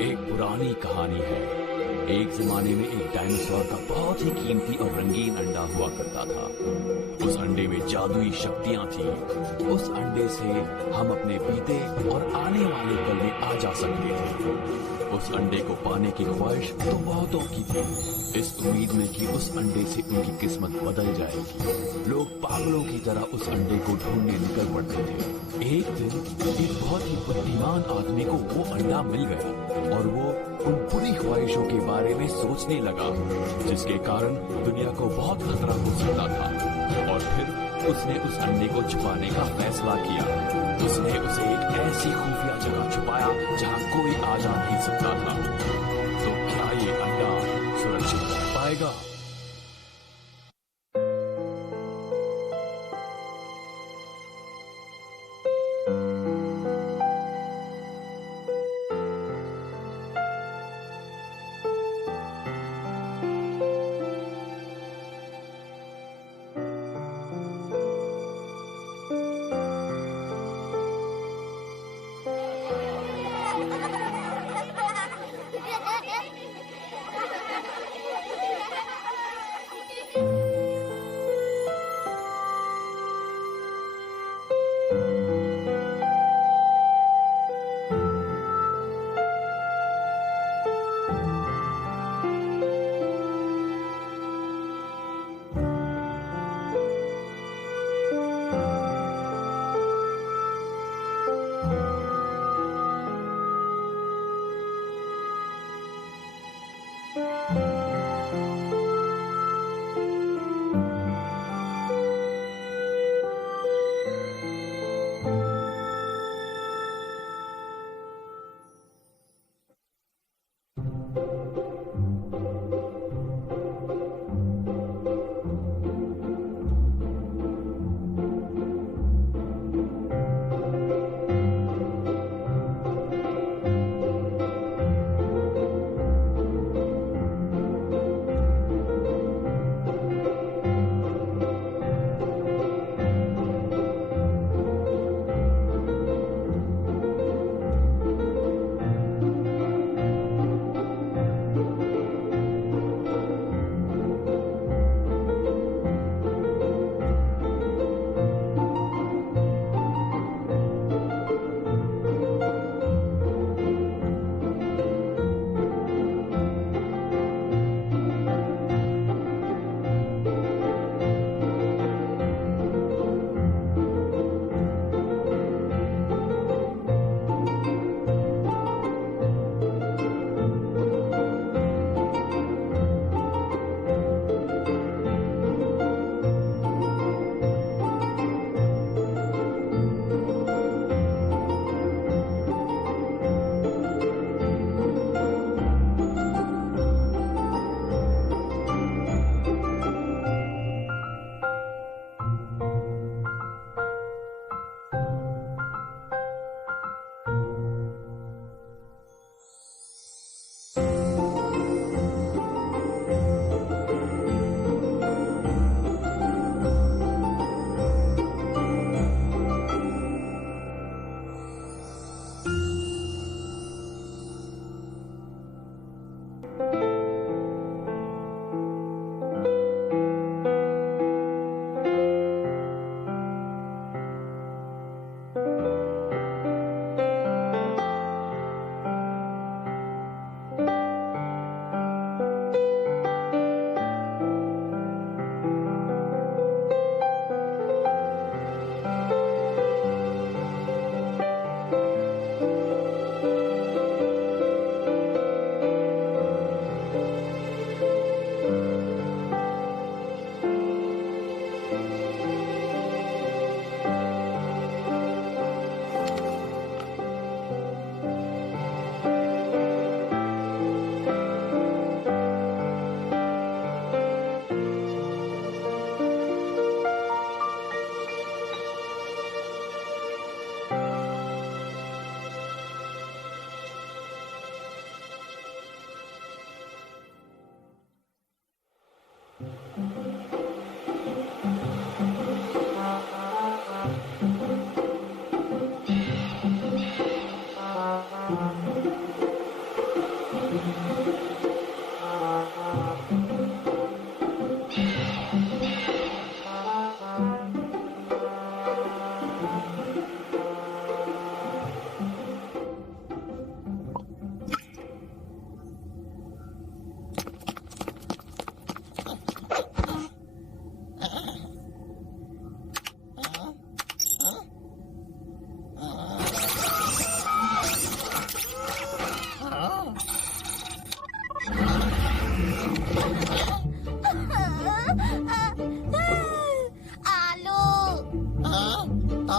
एक पुरानी कहानी है। एक जमाने में एक डायनासोर का बहुत ही कीमती और रंगीन अंडा हुआ करता था। उस अंडे में जादुई शक्तियां थी। उस अंडे से हम अपने बीते और आने वाले कल में आ जा सकते थे। उस अंडे को पाने की ख्वाहिश तो बहुतों की थी, इस उम्मीद में कि उस अंडे से उनकी किस्मत बदल जाएगी। लोग पागलों की तरह उस अंडे को ढूंढने निकल पड़ते थे। एक दिन एक बहुत ही बुद्धिमान आदमी को वो अंडा मिल गया और वो उन बुरी ख्वाहिशों के बारे में सोचने लगा जिसके कारण दुनिया को बहुत खतरा हो सकता था। और फिर उसने उस अंडे को छुपाने का फैसला किया। उसने उसे एक ऐसी खुफिया जगह छुपाया जहां कोई आ जा नहीं सकता था। तो क्या ये अंडा सुरक्षित रह पाएगा?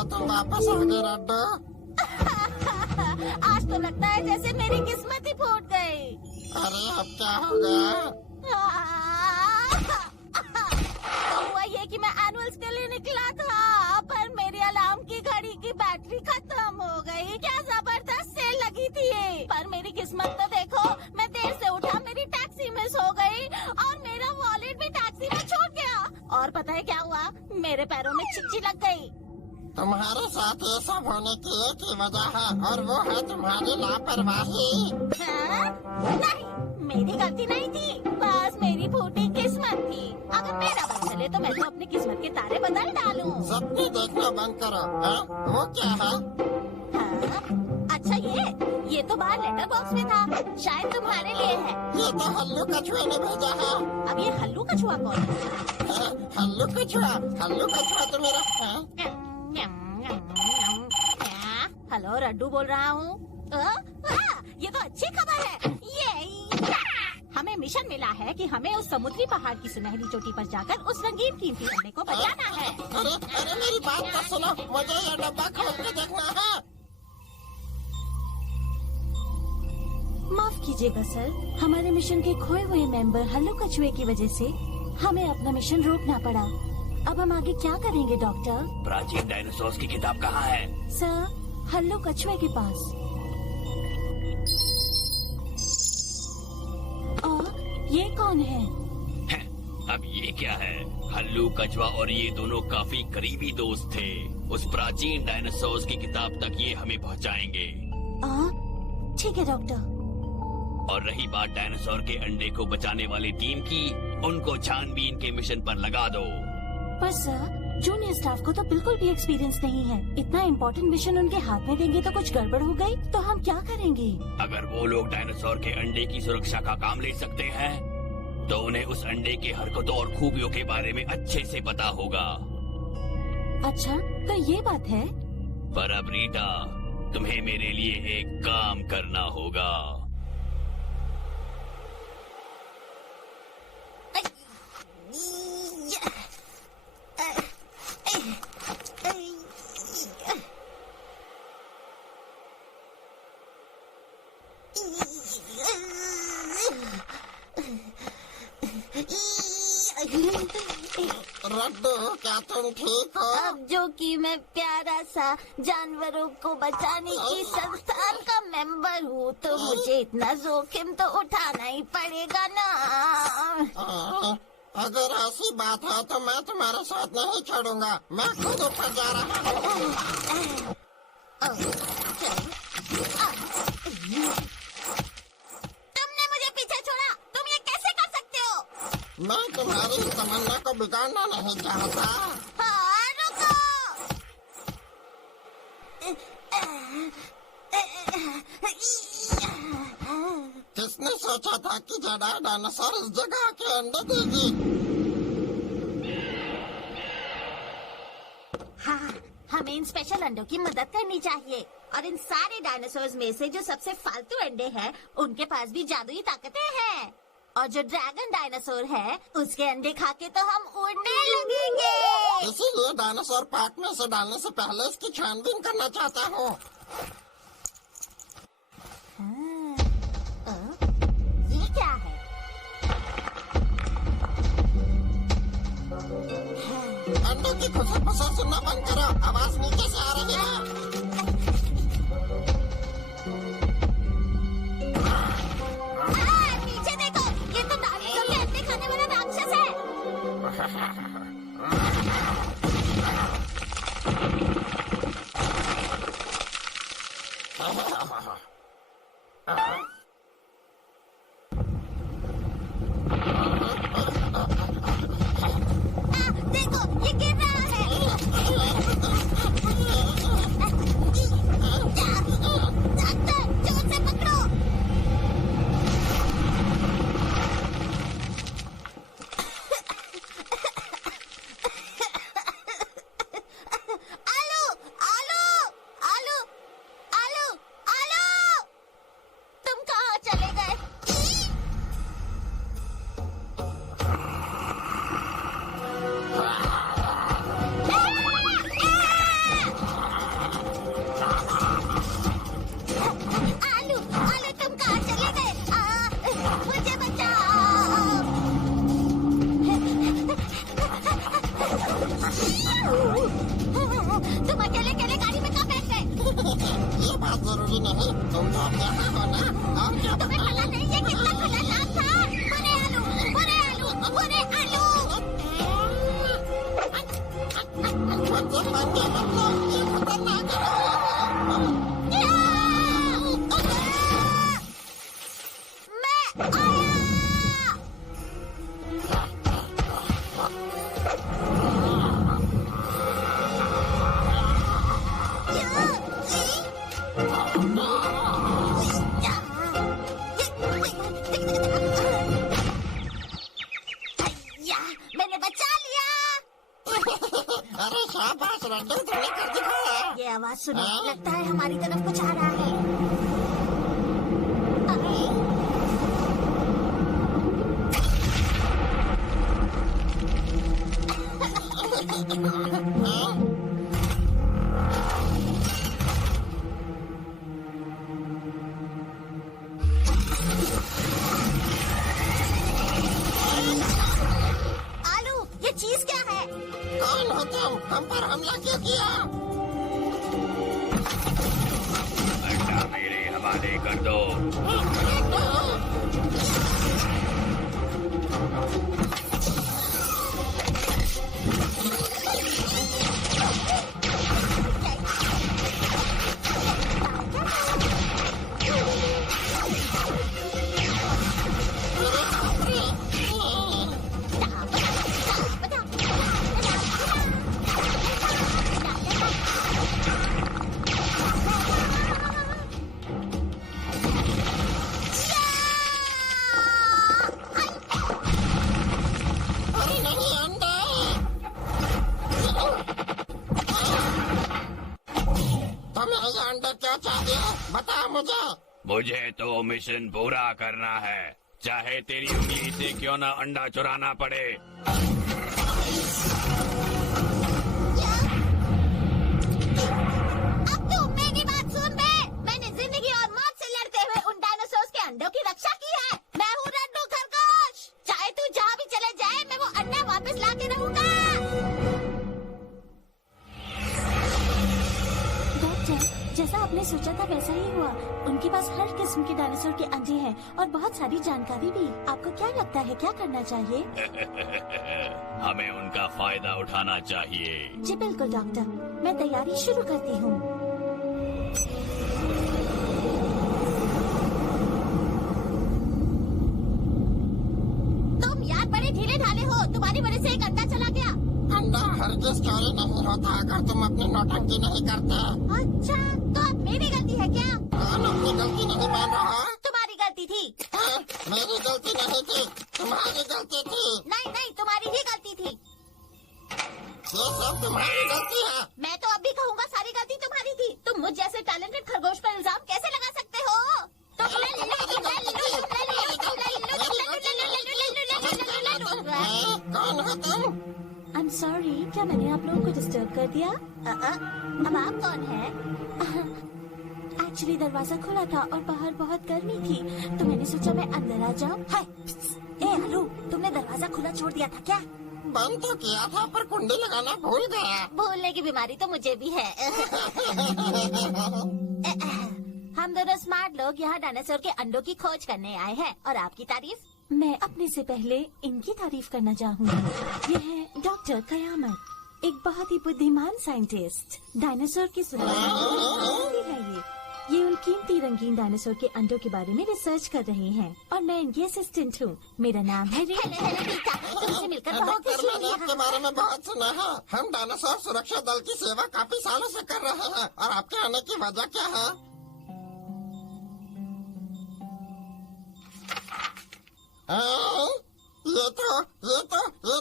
तुम वापस आ गए रड्डू। आज तो लगता है जैसे मेरी किस्मत ही फूट गई। अरे अब क्या हो गया? तो हुआ ये कि मैं एनुअल्स के लिए निकला था, पर मेरी अलार्म की घड़ी की बैटरी खत्म हो गई। क्या जबरदस्त सेल लगी थी ये। पर मेरी किस्मत तो देखो, मैं देर से उठा, मेरी टैक्सी मिस हो गई और मेरा वॉलेट भी टैक्सी में छूट गया। और पता है क्या हुआ? मेरे पैरों में चिच्ची लग गई। तुम्हारे साथ ये सब होने की एक ही वजह है और वो है तुम्हारी लापरवाही। नहीं, मेरी गलती नहीं थी, बस मेरी फूटी किस्मत थी। अगर मेरा बस चले तो मैं तो अपनी किस्मत के तारे बदल डालूं। सपने देखना बंद करो। वो क्या है? अच्छा ये तो बाहर लेटर बॉक्स में था, शायद तुम्हारे लिए है। ये तो हल्लू कछुए ने भेजा है। अब ये हल्लू कछुआ कौन है? हल्लू कछुआ तो मेरा हेलो, रड्डू बोल रहा हूँ। ये तो अच्छी खबर है। ये हमें मिशन मिला है कि हमें उस समुद्री पहाड़ की सुनहरी चोटी पर जाकर उस रंगीन कीमती अंडे को बचाना है। अरे मेरी बात तो सुनो, मुझे ये डब्बा खोल के देखना है। माफ कीजिएगा सर, हमारे मिशन के खोए हुए मेंबर हल्लू कछुए की वजह से हमें अपना मिशन रोकना पड़ा। अब हम आगे क्या करेंगे डॉक्टर? प्राचीन डायनासोर्स की किताब कहाँ है? सर, हल्लू कछुए के पास। ये कौन है? अब ये क्या है? हल्लू कछुआ और ये दोनों काफी करीबी दोस्त थे। उस प्राचीन डायनासोर्स की किताब तक ये हमें पहुंचाएंगे। ठीक है डॉक्टर। और रही बात डायनासोर के अंडे को बचाने वाली टीम की, उनको छानबीन के मिशन पर लगा दो। पर सर, जूनियर स्टाफ को तो बिल्कुल भी एक्सपीरियंस नहीं है। इतना इम्पोर्टेंट मिशन उनके हाथ में देंगे तो कुछ गड़बड़ हो गई तो हम क्या करेंगे? अगर वो लोग डायनासोर के अंडे की सुरक्षा का काम ले सकते हैं, तो उन्हें उस अंडे की हरकतों और खूबियों के बारे में अच्छे से पता होगा। अच्छा, तो ये बात है। पर अब रीटा, तुम्हें मेरे लिए एक काम करना होगा। रड्डू, क्या तुम ठीक हो? अब जो कि मैं प्यारा सा जानवरों को बचाने की संस्थान का मेंबर हूँ, तो मुझे इतना जोखिम तो उठाना ही पड़ेगा ना। अगर ऐसी बात है तो मैं तुम्हारे साथ नहीं छोड़ूंगा। मैं खुद ऊपर जा रहा हूँ। तुमने मुझे पीछे छोड़ा, तुम ये कैसे कर सकते हो? मैं तुम्हारी तमन्ना को बिगाड़ना नहीं चाहता। रुको। किसने सोचा था कि जड़ा डायनासोर इस जगह के अंडे देगी? हाँ, हमें इन स्पेशल अंडों की मदद करनी चाहिए। और इन सारे डायनासोर्स में से जो सबसे फालतू अंडे हैं, उनके पास भी जादुई ताकतें हैं। और जो ड्रैगन डायनासोर है, उसके अंडे खा के तो हम उड़ने लगेंगे। इसीलिए डायनासोर पार्क में से डालने से पहले इसकी छानबीन करना चाहता हूँ। ये क्या है? अंडों की खुसर फुसर सुनना बंद करो, आवाज नीचे से आ रही है। नीचे देखो, ये तो डायनासोर के अंडे खाने वाला राक्षस है। अंडे उतरने कर दिखाया। ये आवाज सुनो, लगता है हमारी तरफ कुछ आ रहा है। अरे, आलू, ये चीज क्या है? कौन हो तुम? हम पर हमला क्यों किया? अंडा मेरे हवाले कर दो। अरे नहीं अंडे। तुम्हें ये अंडे क्यों चाहिए? बताओ मुझे। मुझे तो मिशन पूरा करना है, चाहे तेरी उंगली से क्यों ना अंडा चुराना पड़े। अब तू मेरी बात सुन बे। मैंने जिंदगी और मौत से लड़ते हुए उन डायनासोर्स के अंडों की रक्षा की है। मैं हूँ रड्डू खरगोश। चाहे तू जहाँ भी चले जाए, मैं वो अंडा वापस ला के रहूंगा। डॉक्टर, जैसा आपने सोचा था वैसा ही हुआ। उनके पास हर किस्म के डायनासोर के अंडे हैं और बहुत सारी जानकारी भी। आपको क्या लगता है क्या करना चाहिए? हमें उनका फायदा उठाना चाहिए। जी बिल्कुल डॉक्टर, मैं तैयारी शुरू करती हूँ। तुम यार बड़े ढीले ढाले हो। तुम्हारी वजह से एक अंडा चला गया। अंडा हरगिज चोरी नहीं होता अगर तुम अपनी नौटंकी नहीं करते। अच्छा, तो अब मेरी गलती है क्या? कौन अपनी गलती नहीं मान रहा? तुम्हारी गलती थी। हाँ, मेरी गलती नहीं थी, तुम्हारी गलती थी। नहीं नहीं, तुम्हारी ही गलती थी। ये सब तुम्हारी गलती है। मैं तो अब भी कहूँगा सारी गलती तुम्हारी थी। तुम मुझ जैसे टैलेंटेड खरगोश पर इल्जाम कैसे लगा सकते हो? कौन हो तुम? I'm sorry, क्या मैंने आप लोगों को डिस्टर्ब कर दिया? अब आप कौन हैं? एक्चुअली दरवाजा खुला था और बाहर बहुत गर्मी थी, तो मैंने सोचा मैं अंदर आ जाऊं। हाय, ए आलू, तुमने दरवाजा खुला छोड़ दिया था क्या? बंद तो किया था पर कुंडी लगाना भूल गया। भूलने की बीमारी तो मुझे भी है। हम दोनों स्मार्ट लोग यहाँ डायनासोर के अंडों की खोज करने आए हैं और आपकी तारीफ। मैं अपने से पहले इनकी तारीफ करना चाहूँगी। ये है डॉक्टर कयामत, एक बहुत ही बुद्धिमान साइंटिस्ट। डायनासोर की सुरक्षा है ये उन कीमती रंगीन डायनासोर के अंडों के बारे में रिसर्च कर रहे हैं और मैं इनकी असिस्टेंट हूँ। मेरा नाम है तुमसे मिलकर बहुत डॉक्टर, खुशी मैंने हुई। आपके बारे में बहुत सुना है। हम डायनासोर सुरक्षा दल की सेवा काफी सालों से कर रहे हैं और आपके आने की वजह क्या है? ये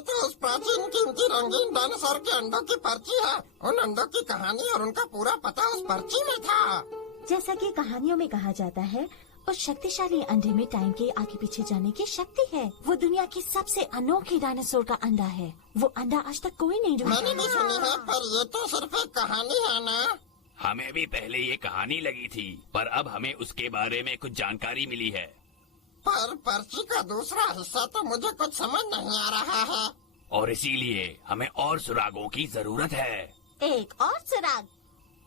तो उस प्राचीन कीमती रंगीन डायनासोर के अंडों की पर्ची है। उन अंडों की कहानी और उनका पूरा पता उस पर्ची में था। जैसा कि कहानियों में कहा जाता है, उस शक्तिशाली अंडे में टाइम के आगे पीछे जाने की शक्ति है। वो दुनिया की सबसे अनोखी डायनासोर का अंडा है। वो अंडा आज तक कोई नहीं मैंने भी सुनी है, ढूंढा। पर ये तो सिर्फ एक कहानी है ना। हमें भी पहले ये कहानी लगी थी, पर अब हमें उसके बारे में कुछ जानकारी मिली है। पर पर्ची का दूसरा हिस्सा तो मुझे कुछ समझ नहीं आ रहा है। और इसीलिए हमें और सुरागों की जरूरत है। एक और सुराग?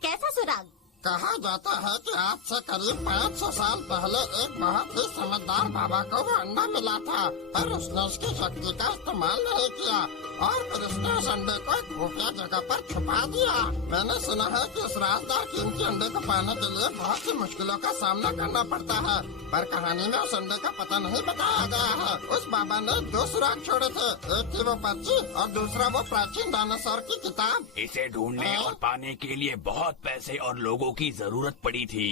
कैसा सुराग? कहा जाता है कि आज से करीब 500 साल पहले एक बहुत ही समझदार बाबा को वो अंडा मिला था, पर उसने उसकी शक्ति का इस्तेमाल नहीं किया और फिर उसने उस अंडे को एक खुफिया जगह पर छुपा दिया। मैंने सुना है कि उस राजदार कीमती अंडे को पाने के लिए बहुत सी मुश्किलों का सामना करना पड़ता है, पर कहानी में उस अंडे का पता नहीं बताया गया है। उस बाबा ने 2 सुराग छोड़े थे, एक थी वो पर्ची और दूसरा वो प्राचीन डायनासोर की किताब। इसे ढूंढने और पाने के लिए बहुत पैसे और लोगों की जरूरत पड़ी थी,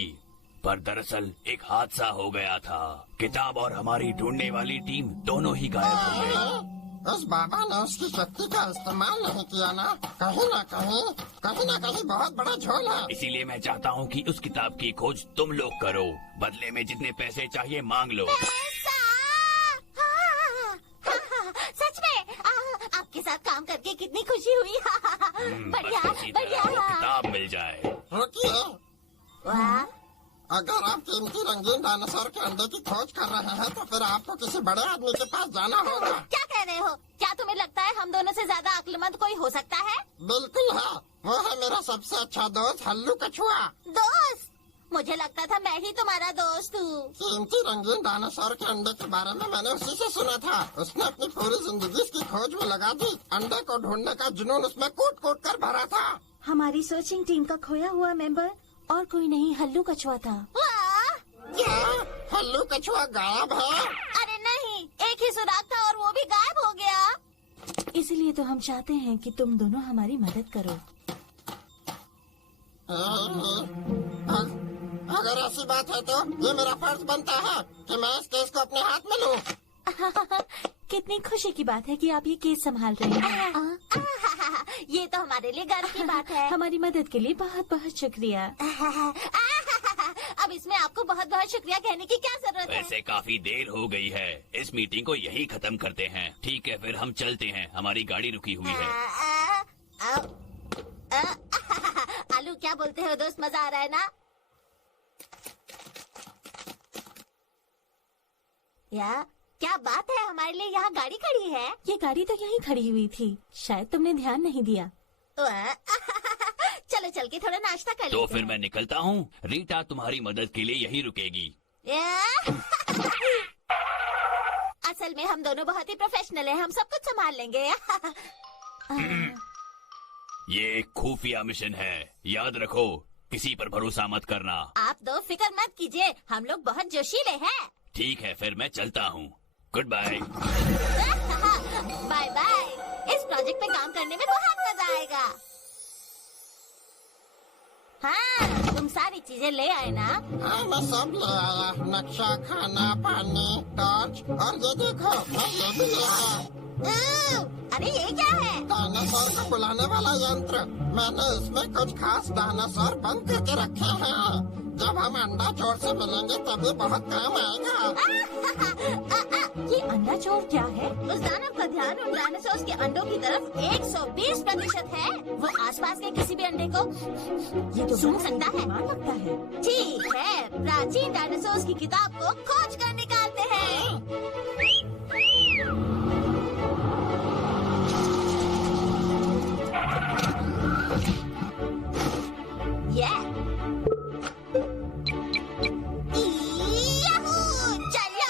पर दरअसल एक हादसा हो गया था। किताब और हमारी ढूंढने वाली टीम दोनों ही गायब हो गई। उस बाबा ने उसकी शक्ति का इस्तेमाल नहीं किया ना कहीं ना कहीं बहुत बड़ा झोल है। इसीलिए मैं चाहता हूँ कि उस किताब की खोज तुम लोग करो, बदले में जितने पैसे चाहिए मांग लो। पैसा! सच में आपके साथ काम करके कितनी खुशी हुई। बढ़िया बस इसी तरह बढ़िया। वो किताब मिल जाए। रुकिए, वाह, अगर आप कीमती रंगीन डायनासोर के अंडे की खोज कर रहे हैं तो फिर आपको किसी बड़े आदमी के पास जाना होगा। क्या कह रहे हो? क्या तुम्हें लगता है हम दोनों से ज्यादा अक्लमंद कोई हो सकता है? बिल्कुल है, वो है मेरा सबसे अच्छा दोस्त हल्लू कछुआ। दोस्त? मुझे लगता था मैं ही तुम्हारा दोस्त हूँ। कीमती रंगीन डायनासोर के अंडे के बारे में मैंने उसी से सुना था। उसने अपनी पूरी जिंदगी इसकी खोज में लगा दी। अंडे को ढूंढने का जुनून उसमें कूट कूट कर भरा था। हमारी सर्चिंग टीम का खोया हुआ मेंबर और कोई नहीं, हल्लू कछुआ था। वाह! क्या हल्लू कछुआ गायब है? अरे नहीं, एक ही सुराग था और वो भी गायब हो गया। इसीलिए तो हम चाहते हैं कि तुम दोनों हमारी मदद करो। अगर ऐसी बात है तो ये मेरा फर्ज बनता है कि मैं इस केस को अपने हाथ में लूं। कितनी खुशी की बात है कि आप ये केस संभाल रहे हैं। ये तो हमारे लिए गर्व की बात है। हमारी मदद के लिए बहुत बहुत शुक्रिया। अब इसमें आपको बहुत बहुत शुक्रिया कहने की क्या जरूरत है? वैसे काफी देर हो गई है, इस मीटिंग को यही खत्म करते हैं। ठीक है, फिर हम चलते हैं, हमारी गाड़ी रुकी हुई है। आलू, क्या बोलते हो दोस्त? मजा आ रहा है ना? या क्या बात है, हमारे लिए यहाँ गाड़ी खड़ी है। ये गाड़ी तो यहीं खड़ी हुई थी, शायद तुमने ध्यान नहीं दिया। चलो चल के थोड़ा नाश्ता कर तो लेते फिर हैं। मैं निकलता हूँ। रीटा तुम्हारी मदद के लिए यहीं रुकेगी। असल में हम दोनों बहुत ही प्रोफेशनल हैं, हम सब कुछ संभाल लेंगे। ये एक खुफिया मिशन है, याद रखो, किसी पर भरोसा मत करना। आप दो फिक्र मत कीजिए, हम लोग बहुत जोशीले हैं। ठीक है, फिर मैं चलता हूँ। Goodbye. Bye bye. इस प्रोजेक्ट पे काम करने में बहुत मजा आएगा। हाँ, तुम सारी चीजें ले आए ना? हाँ, मैं सब ले आया। नक्शा, खाना, पानी, टॉर्च और ये देखो, मैं ये भी ले आया। अरे ये क्या है? डायनासोर को बुलाने वाला यंत्र। मैंने इसमें कुछ खास डायनासोर बंद करके रखे हैं। जब हम अंडा चोर से मिलेंगे तभी बहुत काम आएगा। ये अंडा चोर क्या है? उस दानव का ध्यान उन डायनासोर्स के अंडों की तरफ 120% है। वो आसपास के किसी भी अंडे को ये तो सुन बड़ा सकता है। बुद्धिमान लगता है। ठीक है, प्राचीन डायनासोर्स की किताब को खोज कर निकालते हैं। याहू! चलो!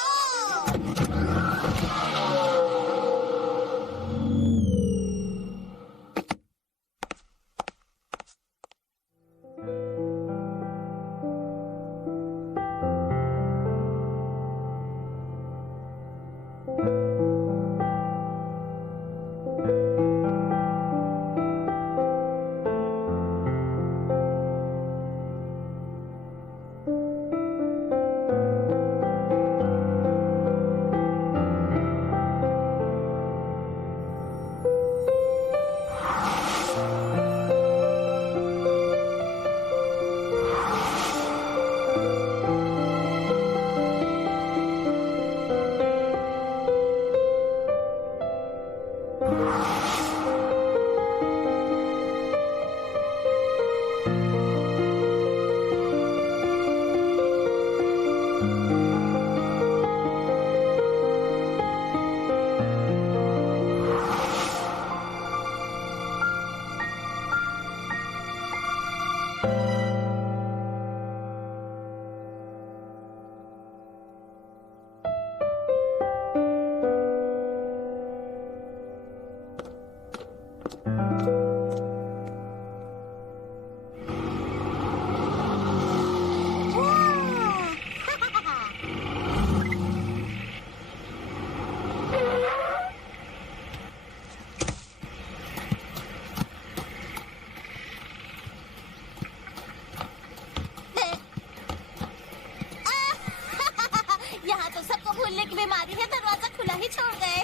भूलने की बीमारी है, दरवाजा खुला ही छोड़ गए।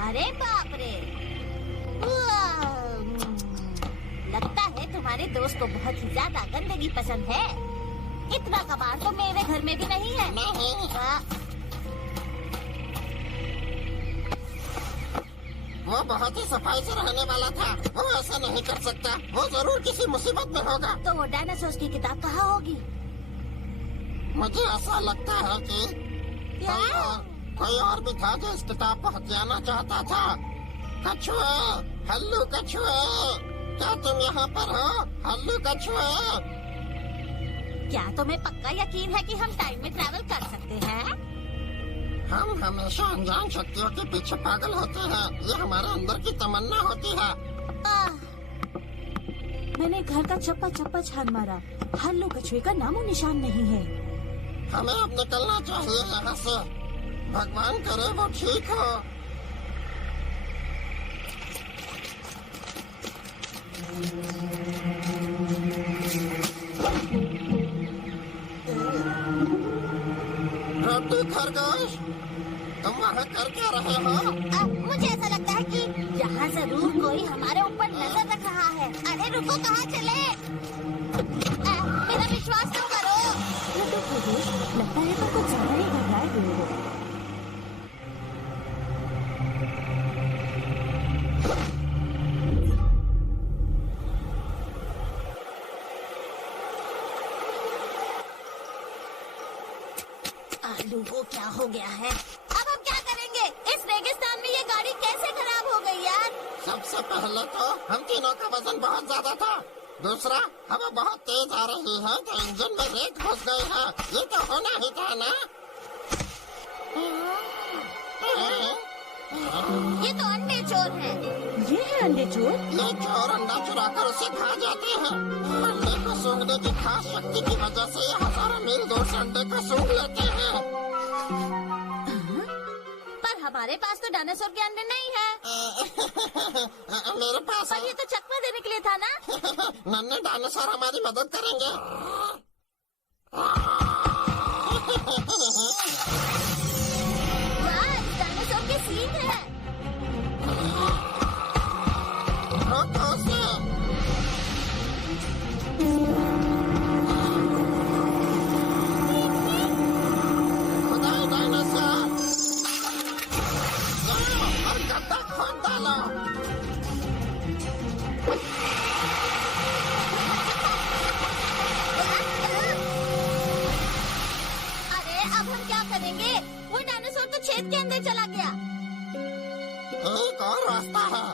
अरे बाप रे, लगता है तुम्हारे दोस्त को बहुत ही ज्यादा गंदगी पसंद है। इतना कबाड़ तो मेरे घर में भी नहीं है। वो बहुत ही सफाई से रहने वाला था, वो ऐसा नहीं कर सकता। वो जरूर किसी मुसीबत में होगा। तो वो डायनासोर की किताब कहाँ होगी? मुझे ऐसा लगता है कि कोई और भी था जो इस किताब को हथियाना चाहता था। कछुए, हल्लू कछुए, क्या तुम यहाँ पर हो? हल्लू कछुए, क्या तुम्हें पक्का यकीन है कि हम टाइम में ट्रैवल कर सकते हैं? हम हमेशा अनजान शक्तियों के पीछे पागल होते हैं। ये हमारे अंदर की तमन्ना होती है। मैंने घर का चप्पा चप्पा छान मारा, हल्लू कछुए का नामो निशान नहीं है। हमें अब निकलना चाहिए यहाँ से। भगवान करे वो ठीक हो। रोटी खरगोश, तुम वहाँ कर क्या रहे हो? मुझे ऐसा लगता है कि यहाँ जरूर कोई हमारे ऊपर नजर रख रहा है। अरे रुको, कहाँ चले? मेरा विश्वास तो करो। लगता है पर कुछ ज्यादा ही घबराए हुए हो। आलू को क्या हो गया है? अब हम क्या करेंगे? इस रेगिस्तान में ये गाड़ी कैसे खराब हो गई यार? सबसे पहले तो हम तीनों का वजन बहुत ज्यादा था। दूसरा, हवा बहुत तेज आ रही है तो इंजन में रेत घुस गई है। ये तो होना ही था ना। ये तो अंडे चोर है। ये है अंडे चोर? ये चोर अंडा चुराकर उसे खा जाते हैं। अंडे को सूंघने की खास शक्ति की वजह से ये हजारों मील दूर से अंडे को सूंघ लेते हैं। पर हमारे पास तो डायनासोर के अंडे नहीं है। मेरे पास पर ये तो चकमा देने के लिए था ना? नन्हे डायनासोर हमारी मदद करेंगे। वाह, इस डायनासोर के सींग हैं। रोको उसे। खुदाई डायनासोर, और गड्ढा खोद डालो। अरे अब हम क्या करेंगे? वो डायनासोर तो छेद के अंदर चला गया। एक और रास्ता है।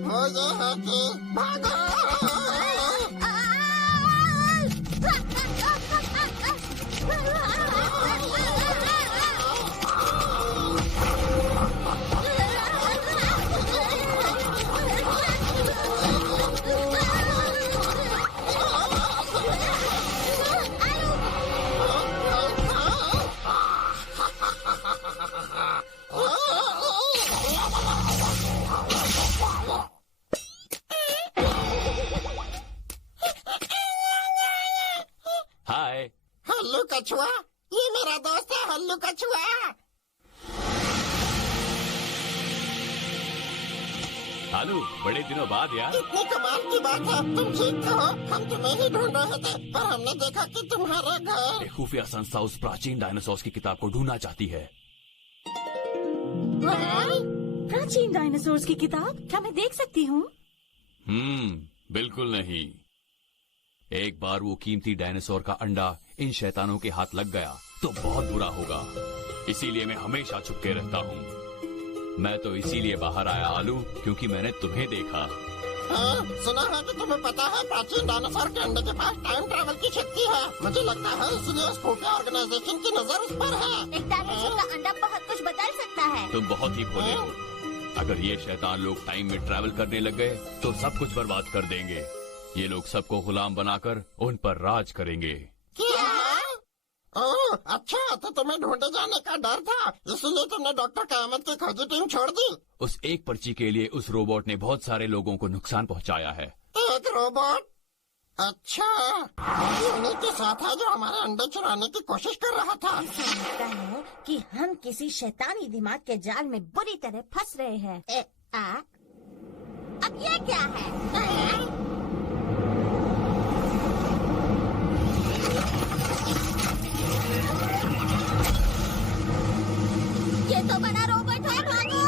वो ये है कि भागो। हाय। हल्लू कछुआ, ये मेरा दोस्त है हल्लू कछुआ। आलू, बड़े दिनों बाद यार। इतनी कमाल की बात है, तुम ठीक तो हो? हम तुम्हें ही ढूंढ रहे थे, पर हमने देखा कि तुम्हारा घर। एक खुफिया संस्था उस प्राचीन डायनासोर की किताब को ढूंढना चाहती है। प्राचीन डायनासोर की किताब, क्या मैं देख सकती हूँ? बिल्कुल नहीं। एक बार वो कीमती डायनासोर का अंडा इन शैतानों के हाथ लग गया तो बहुत बुरा होगा। इसीलिए मैं हमेशा छुप के रहता हूँ। मैं तो इसीलिए बाहर आया आलू, क्योंकि मैंने तुम्हें देखा। हाँ, सुना है कि तुम्हें पता है प्राचीन डायनासोर के अंडे के पास टाइम ट्रैवल की शक्ति है। मुझे लगता है इसलिए उस खुफिया ऑर्गेनाइजेशन की नजर उस पर है। एक डायनासोर का अंडा बहुत कुछ बदल सकता है। तुम बहुत ही भोले हो। अगर ये शैतान लोग टाइम में ट्रैवल करने लग गए तो सब कुछ बर्बाद कर देंगे। ये लोग सबको गुलाम बनाकर उन पर राज करेंगे। क्या? ओह, अच्छा, तो तुम्हें ढूंढे जाने का डर था, इसलिए तुमने डॉक्टर क़यामत की खोजी टीम छोड़ दी। उस एक पर्ची के लिए उस रोबोट ने बहुत सारे लोगों को नुकसान पहुंचाया है। एक रोबोट? अच्छा, ये उन्हीं के साथ है जो हमारे अंडे चुराने की कोशिश कर रहा था। लगता है कि हम किसी शैतानी दिमाग के जाल में बुरी तरह फंस रहे हैं। अब ये क्या है? ये तो बड़ा रोबोट है, भागो!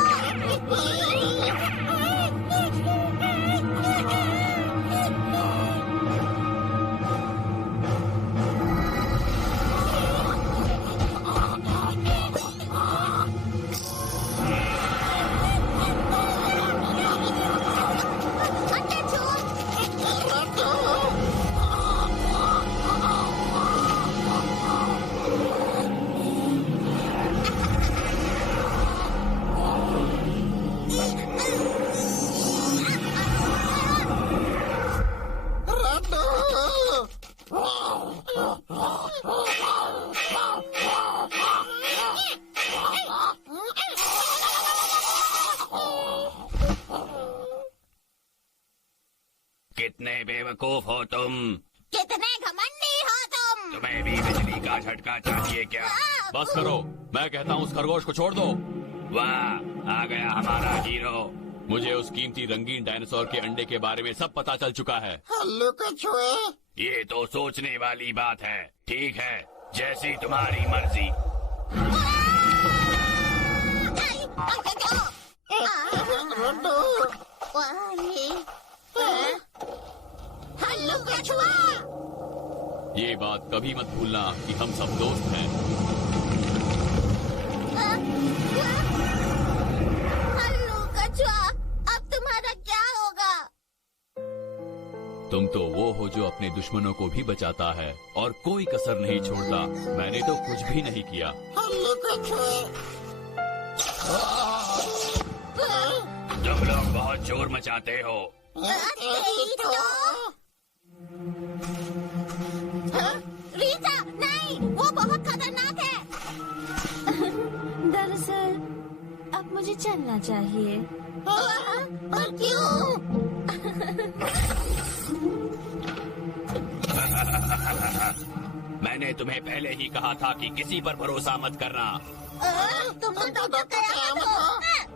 कितने बेवकूफ हो तुम। कितने घमंडी हो तुम! तुम्हें भी बिजली का झटका चाहिए क्या? बस करो, मैं कहता हूँ उस खरगोश को छोड़ दो। वाह, आ गया हमारा हीरो। मुझे उस कीमती रंगीन डायनासोर के अंडे के बारे में सब पता चल चुका है। हल्लू कछुए, ये तो सोचने वाली बात है। ठीक है, जैसी तुम्हारी मर्जी। रड्डू, हल्लू कछुआ! ये बात कभी मत भूलना कि हम सब दोस्त हैं। हल्लू कछुआ, अब तुम्हारा क्या होगा? तुम तो वो हो जो अपने दुश्मनों को भी बचाता है और कोई कसर नहीं छोड़ता। मैंने तो कुछ भी नहीं किया। हल्लू कछुए। तुम लोग बहुत शोर मचाते हो। रीता, नहीं, वो बहुत खतरनाक है। दरअसल अब मुझे चलना चाहिए। और क्यों? मैंने तुम्हें पहले ही कहा था कि किसी पर भरोसा मत करना। तुम तो कयामत हो।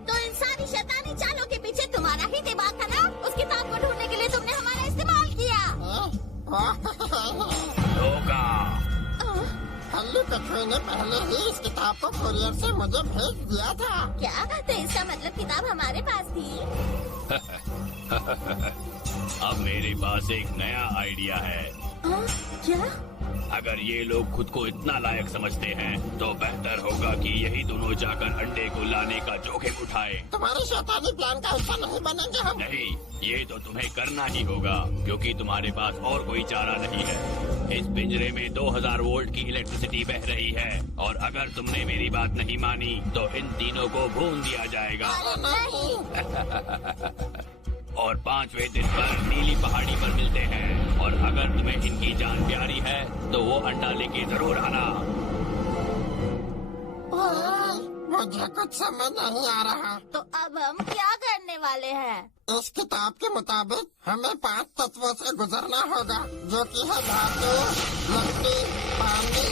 तो इन सारी शैतानी चालों के पीछे तुम्हारा ही दिमाग था ना? उस किताब को ढूंढने के लिए तुमने हमारा इस्तेमाल किया। धोखा। हल्लू कछुए ने पहले ही इस किताब को कुरियर से मुझे भेज दिया था। क्या? तो इसका मतलब किताब हमारे पास थी? अब मेरे पास एक नया आइडिया है। क्या? अगर ये लोग खुद को इतना लायक समझते हैं तो बेहतर होगा कि यही दोनों जाकर अंडे को लाने का जोखिम उठाए। तुम्हारे शैतानी प्लान का हिस्सा नहीं बनेंगे हम। नहीं, ये तो तुम्हें करना ही होगा क्योंकि तुम्हारे पास और कोई चारा नहीं है। इस पिंजरे में 2000 वोल्ट की इलेक्ट्रिसिटी बह रही है और अगर तुमने मेरी बात नहीं मानी तो इन तीनों को भून दिया जाएगा। और 5वें दिन पर नीली पहाड़ी पर मिलते हैं और अगर तुम्हें इनकी जान प्यारी है तो वो अंडा लेके जरूर आना। मुझे कुछ समझ नहीं आ रहा। तो अब हम क्या करने वाले हैं? इस किताब के मुताबिक हमें 5 तत्वों से गुजरना होगा, जो कि है धातु, लकड़ी, पानी,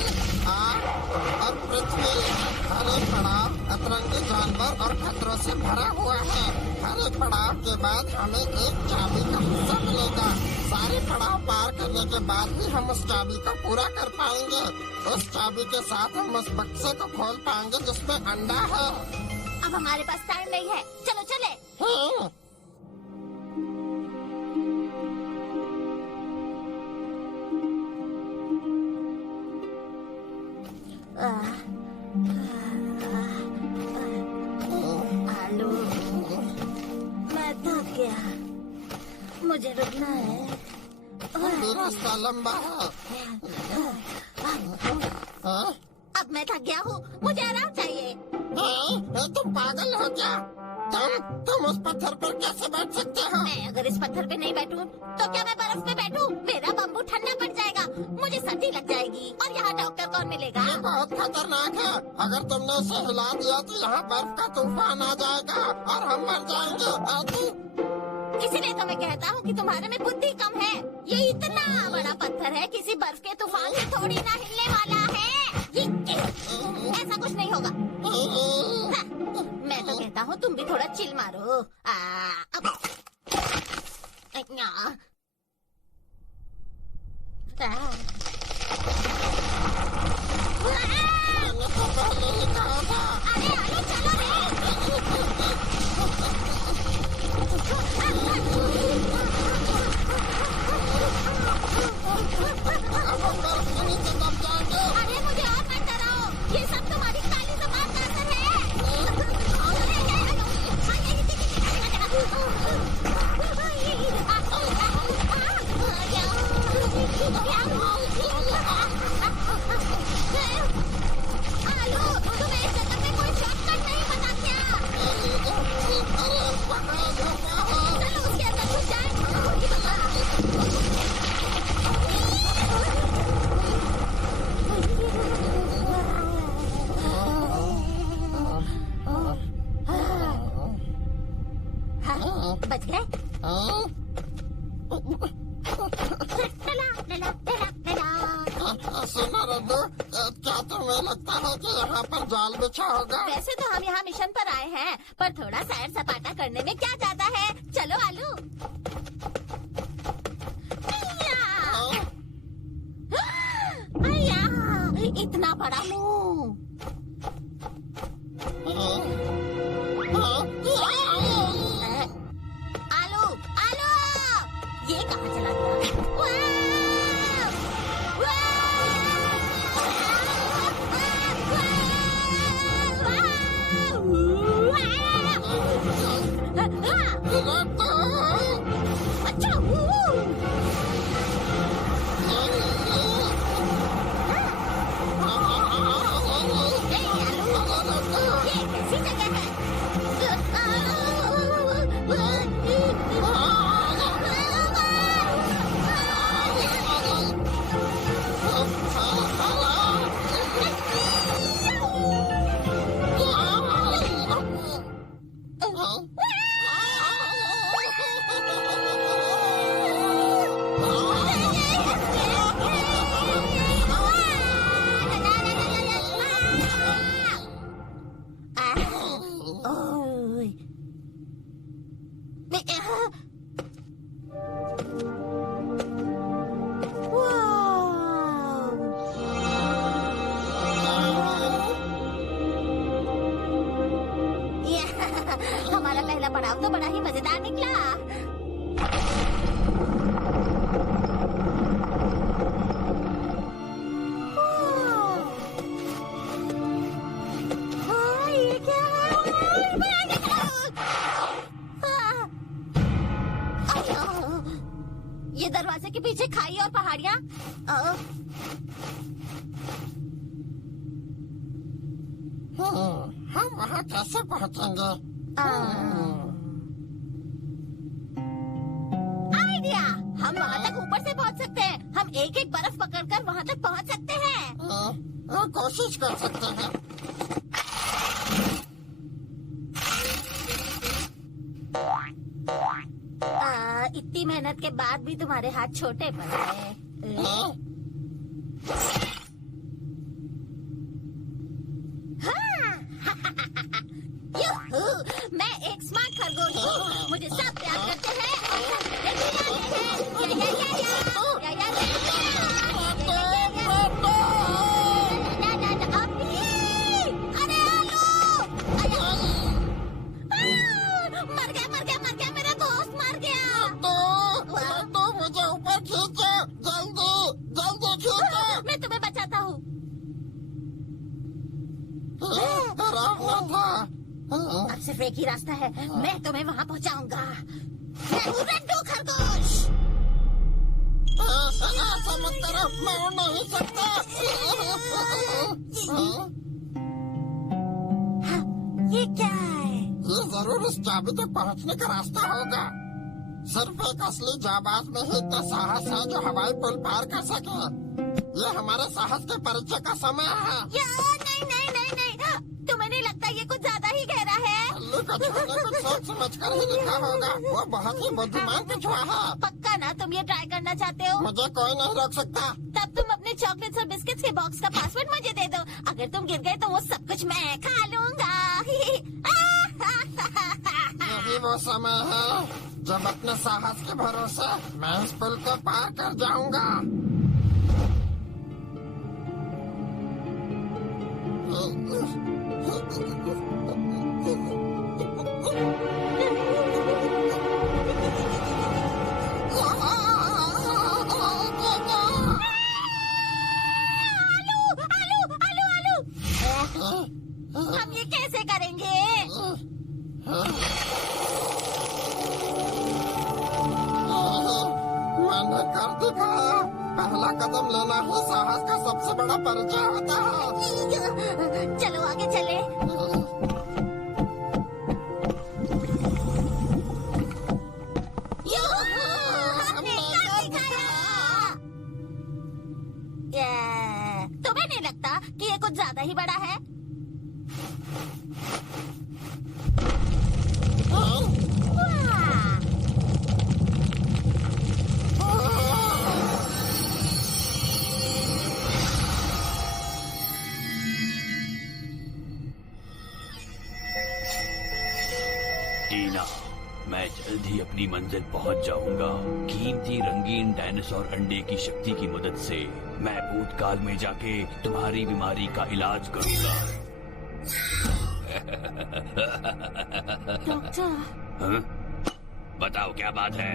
आग और पृथ्वी। हर एक पड़ाव अतरंगी जानवर और खतरों से भरा हुआ है। हर एक पड़ाव के बाद हमें एक चाबी का हिस्सा मिलेगा। सारे पड़ाव पार करने के बाद ही हम उस चाबी को पूरा कर पाएंगे। उस चाबी के साथ हम उस बक्से को खोल पाएंगे जिसमें अंडा है। अब हमारे पास टाइम नहीं है, चलो चले। आलू, मैं थक गया, मुझे रुकना है। रास्ता लंबा है। अब मैं थक गया हूँ, मुझे आराम चाहिए। तुम पागल हो क्या? तुम उस पत्थर पर कैसे बैठ सकते हो? मैं अगर इस पत्थर पे नहीं बैठूं, तो क्या मैं बर्फ पे बैठूं? मेरा बम्बू ठंडा पड़ जाएगा, मुझे सर्दी लग जाएगी और यहाँ डॉक्टर कौन मिलेगा? ये बहुत खतरनाक है। अगर तुमने इसे हिला दिया तो यहाँ बर्फ का तूफान आ जाएगा और हम मर जाएंगे। इसीलिए तो मैं कहता हूँ कि तुम्हारे में बुद्धि कम है। ये इतना बड़ा पत्थर है, किसी बर्फ के तूफान से थोड़ी ना हिलने वाला है। ऐसा कुछ नहीं होगा। हाँ, मैं तो कहता हूँ तुम भी थोड़ा चिल मारो। मैंने तो पहले ही कहा था। अरे आलू चलो रे। अब हम बर्फ के नीचे दब जाएंगे। अरे मुझे और मत डराओ, ये सब तुम्हारी काली ज़बान का असर है। आलू, तुम्हें इस जगह में कोई शॉर्टकट नहीं पता क्या? चलो उसके अंदर घुस जाए। हाँ, बच गए? सुनो रद्दू, क्या तुम्हें लगता है कि यहाँ पर जाल बिछा होगा? वैसे तो हम यहाँ मिशन पर आए हैं, पर थोड़ा सैर सपाटा करने में क्या जाता है। चलो आलू। अय्या, इतना बड़ा मुंह। आलू, आलू, ये कहाँ चला गया? अच्छा, ये कैसी जगह है? हमारा पहला पड़ाव तो बड़ा ही मजेदार निकला। ये क्या है? ये दरवाजे के पीछे खाई और पहाड़ियाँ। हम वहाँ कैसे पहुँचेंगे? आइडिया, हम वहाँ तक ऊपर से पहुँच सकते हैं। हम एक एक बर्फ पकड़कर वहाँ तक पहुँच सकते हैं। कोशिश कर सकते हैं। इतनी मेहनत के बाद भी तुम्हारे हाथ छोटे पड़ गए। यूहू, मैं एक स्मार्ट खरगोश हूँ। मुझे सब प्यार करते हैं और सब मेरे लिए आते हैं। अरे आलू, मर गया, मेरा दोस्त मर गया। तो मुझे ऊपर खींचो, जल्दी खींचो। मैं तुम्हें बचाता हूँ। डरावना था। अब सिर्फ एक ही रास्ता है, मैं तुम्हें वहाँ पहुँचाऊंगा। मैं हूँ रड्डू खरगोश। ऐसा मत करो, मैं उड़ नहीं सकता। ये क्या है? ये जरूर उस चाबी तक पहुँचने का रास्ता होगा। सिर्फ एक असली जाबाज में ही इतना साहस है जो हवाई पुल पार कर सके। ये हमारे साहस के परिचय का समय है। नहीं, तुम्हें नहीं लगता ये कुछ ज्यादा ही गहरा है? कछुए ने कुछ सोच समझ कर ही लिखा होगा। वो बहुत ही बुद्धिमान कछुआ है। पक्का ना तुम ये ट्राई करना चाहते हो? मुझे कोई नहीं रोक सकता। तब तुम अपने चॉकलेट्स और बिस्किट्स के बॉक्स का पासवर्ड मुझे दे दो। अगर तुम गिर गए तो वो सब कुछ मैं खा लूंगा। यही वो समय है जब अपने साहस के भरोसे मैं इस पुल को पार कर जाऊंगा। हम ये कैसे करेंगे? मैंने कर दिखाया। पहला कदम लेना ही साहस का सबसे बड़ा परिचय होता है। चलो आगे चले। हमने कर दिखाया। तुम्हें नहीं लगता कि ये कुछ ज्यादा ही बड़ा है? वाह! टीना, मैं जल्द ही अपनी मंजिल पहुंच जाऊंगा। कीमती रंगीन डायनासोर अंडे की शक्ति की मदद से मैं भूतकाल में जाके तुम्हारी बीमारी का इलाज करूंगा। डॉक्टर, हाँ? बताओ क्या बात है?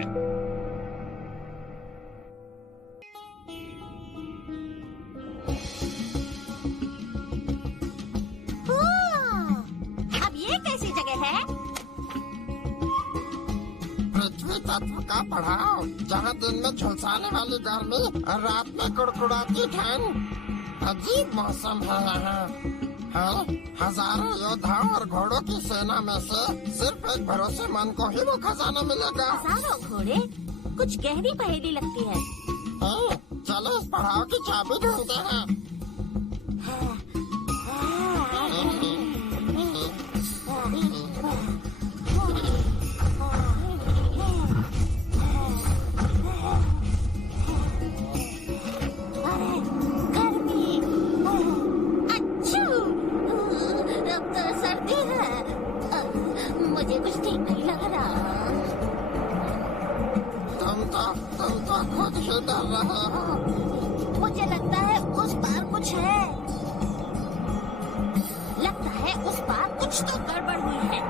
अब ये कैसी जगह है? पृथ्वी तत्व का पढ़ाओ, जहाँ दिन में झुलसाने वाली गर्मी और रात में कुड़कुड़ाती ठंड। अजीब मौसम है यहाँ। हाँ, हजारों योद्धाओं और घोड़ों की सेना में से सिर्फ एक भरोसेमंद को ही वो खजाना मिलेगा। हजारों घोड़े? कुछ गहरी पहेली लगती है। हाँ, चलो इस पढ़ाओ की चाबी ढूंढते हैं। मुझे कुछ ठीक नहीं लग रहा। तुम तो खुद ही डर रहे हो। मुझे लगता है उस पार कुछ है। लगता है उस पार कुछ तो गड़बड़ हुई है।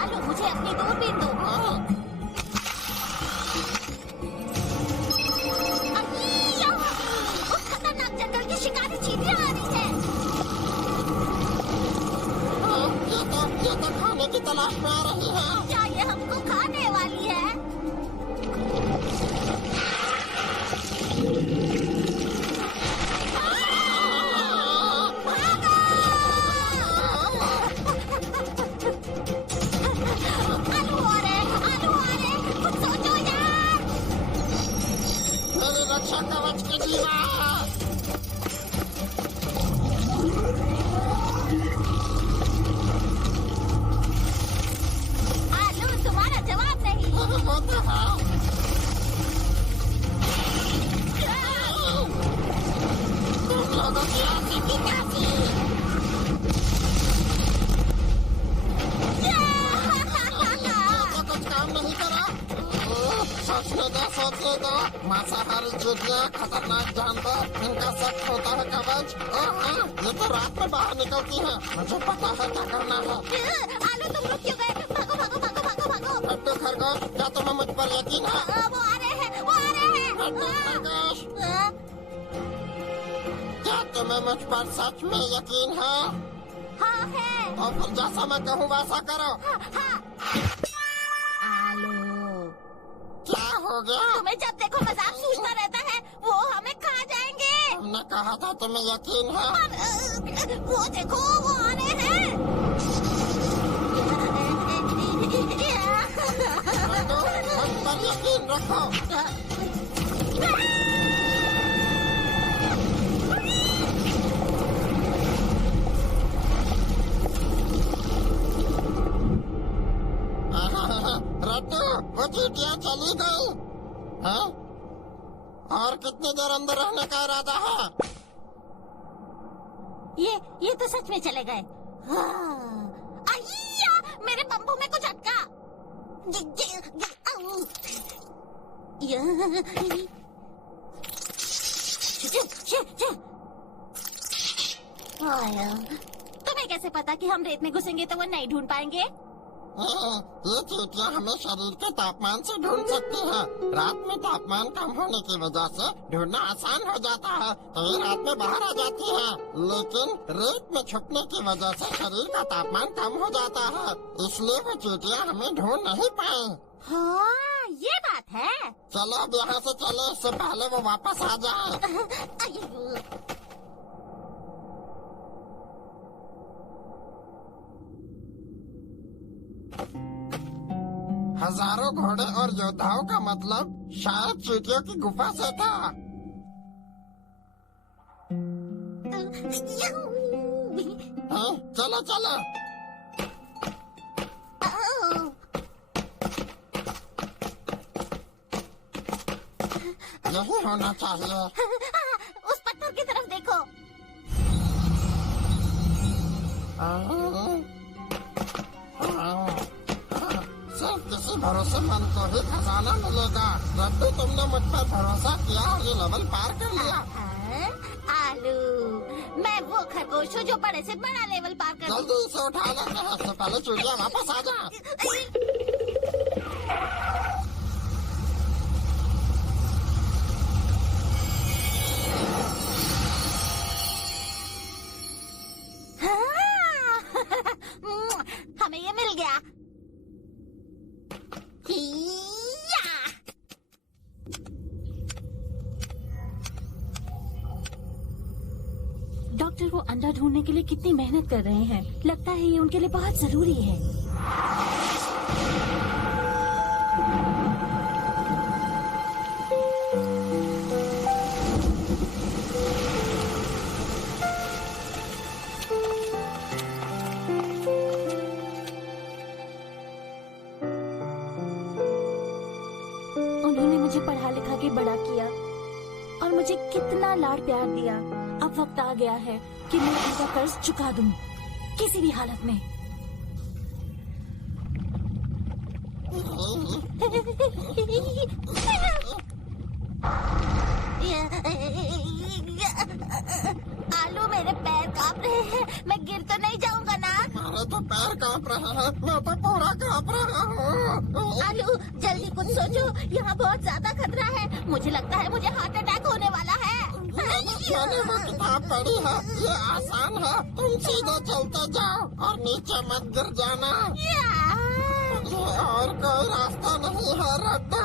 आलो, मुझे अपनी दूरबीन दो। उस खतरनाक जंगल की शिकारी चींटियां आ रही है। ये तो खाने की तलाश में आ रही है। क्या ये हमको खाने वाली है? आलू आ रहे, कुछ सोचो यार। मेरी रक्षा कवच की दीवार। आलू, तुम्हारा जवाब नहीं। वो तो है। तुम लोगों की आंखें की कैसी? तो कुछ काम नहीं करा। सोचने दो। मांसाहारी चींटियां, खतरनाक जानवर, इनका सख्त होता है कवच। ये तो रात में बाहर निकलती है। मुझे पता है क्या करना है। आलू, तुम रुक क्यों गए? भागो भागो भागो भागो भागो। लड्डू खरगोश, क्या तुम्हें मुझ पर यकीन है? वो आ रहे हैं, वो आ रहे हैं। लड्डू खरगोश, क्या तुम्हें मुझ पर सच में यकीन है? हाँ है। तो फिर जैसा मैं कहूँ वैसा करो। आलू, क्या हो गया? तुम्हें जब देखो मजाक सूझता रहता है। वो हमें खा जाएंगे। हमने कहा था तुम्हें यकीन है। और, वो देखो, वो आ रहे हैं। लड्डू, मुझ पर यकीन रखो। चली गई? हाँ? और कितनी देर अंदर रहने का इरादा है? ये तो सच में चले गए। अय्या, मेरे बम्बू में कुछ अटका। तुम्हें कैसे पता कि हम रेत में घुसेंगे तो वो नहीं ढूंढ पाएंगे? ये चींटियां हमें शरीर के तापमान से ढूंढ सकती हैं। रात में तापमान कम होने की वजह से ढूंढना आसान हो जाता है, तो ये रात में बाहर आ जाती है। लेकिन रेत में छुपने की वजह से शरीर का तापमान कम हो जाता है, इसलिए वो चींटियां हमें ढूंढ नहीं पाई। हाँ, ये बात है। चलो अब यहाँ से चले, इससे पहले वो वापस आ जाए। हजारों घोड़े और योद्धाओं का मतलब शायद चींटियों की गुफा से था। हाँ, चलो चलो। यही होना चाहिए। उस पत्थर की तरफ देखो। सिर्फ किसी भरोसेमंद को ही खजाना मिलेगा। रद्दू, तुमने मुझ पर भरोसा किया और ये लेवल पार कर लिया। आलू, मैं वो खरगोश हूँ जो बड़े से बड़ा लेवल पार कर। जल्दी इसे उठा लेते हैं, इससे पहले चूड़िया वापस आ जाए। हमें ये मिल गया। डॉक्टर वो अंडा ढूंढने के लिए कितनी मेहनत कर रहे हैं। लगता है ये उनके लिए बहुत जरूरी है। उन्होंने मुझे पढ़ा लिखा के बड़ा किया और मुझे कितना लाड प्यार दिया। अब वक्त आ गया है कि मैं उनका कर्ज चुका दूं, किसी भी हालत में। आलू, मेरे पैर कांप रहे हैं। मैं गिर तो नहीं जाऊंगा ना? मेरे तो पैर कांप रहे हैं, मैं तो पूरा कांप रहा हूँ। आलू, जल्दी कुछ सोचो, यहाँ बहुत ज्यादा खतरा है। मुझे लगता है मुझे हार्ट अटैक होने वाला है। मैंने वो किताब पढ़ी है, ये आसान है। तुम सीधे चलते जाओ और नीचे मत गिर जाना। ये और कोई रास्ता नहीं है रद्दू।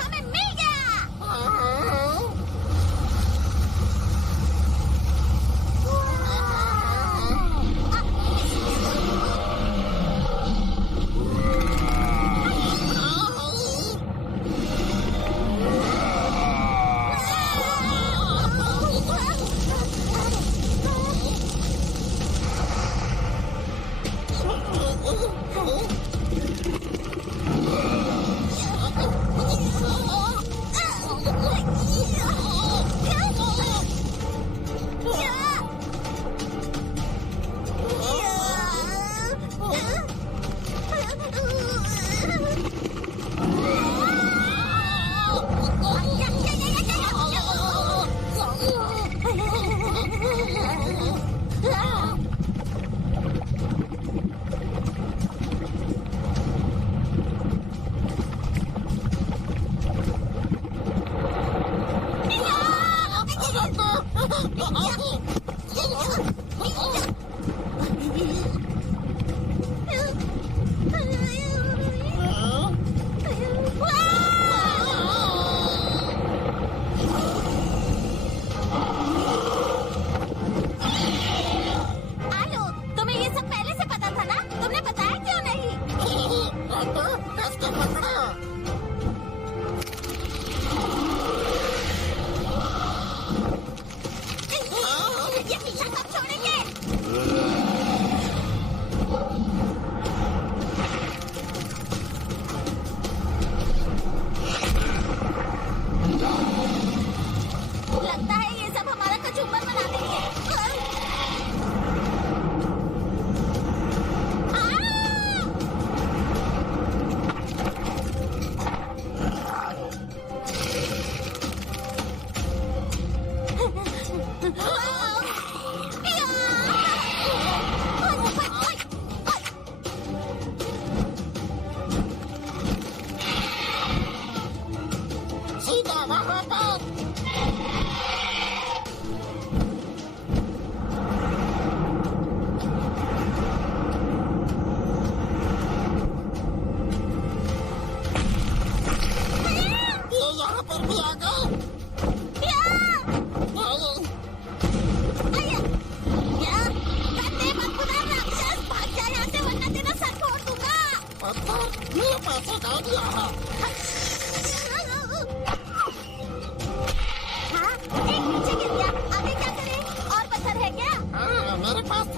हमें मिल गया।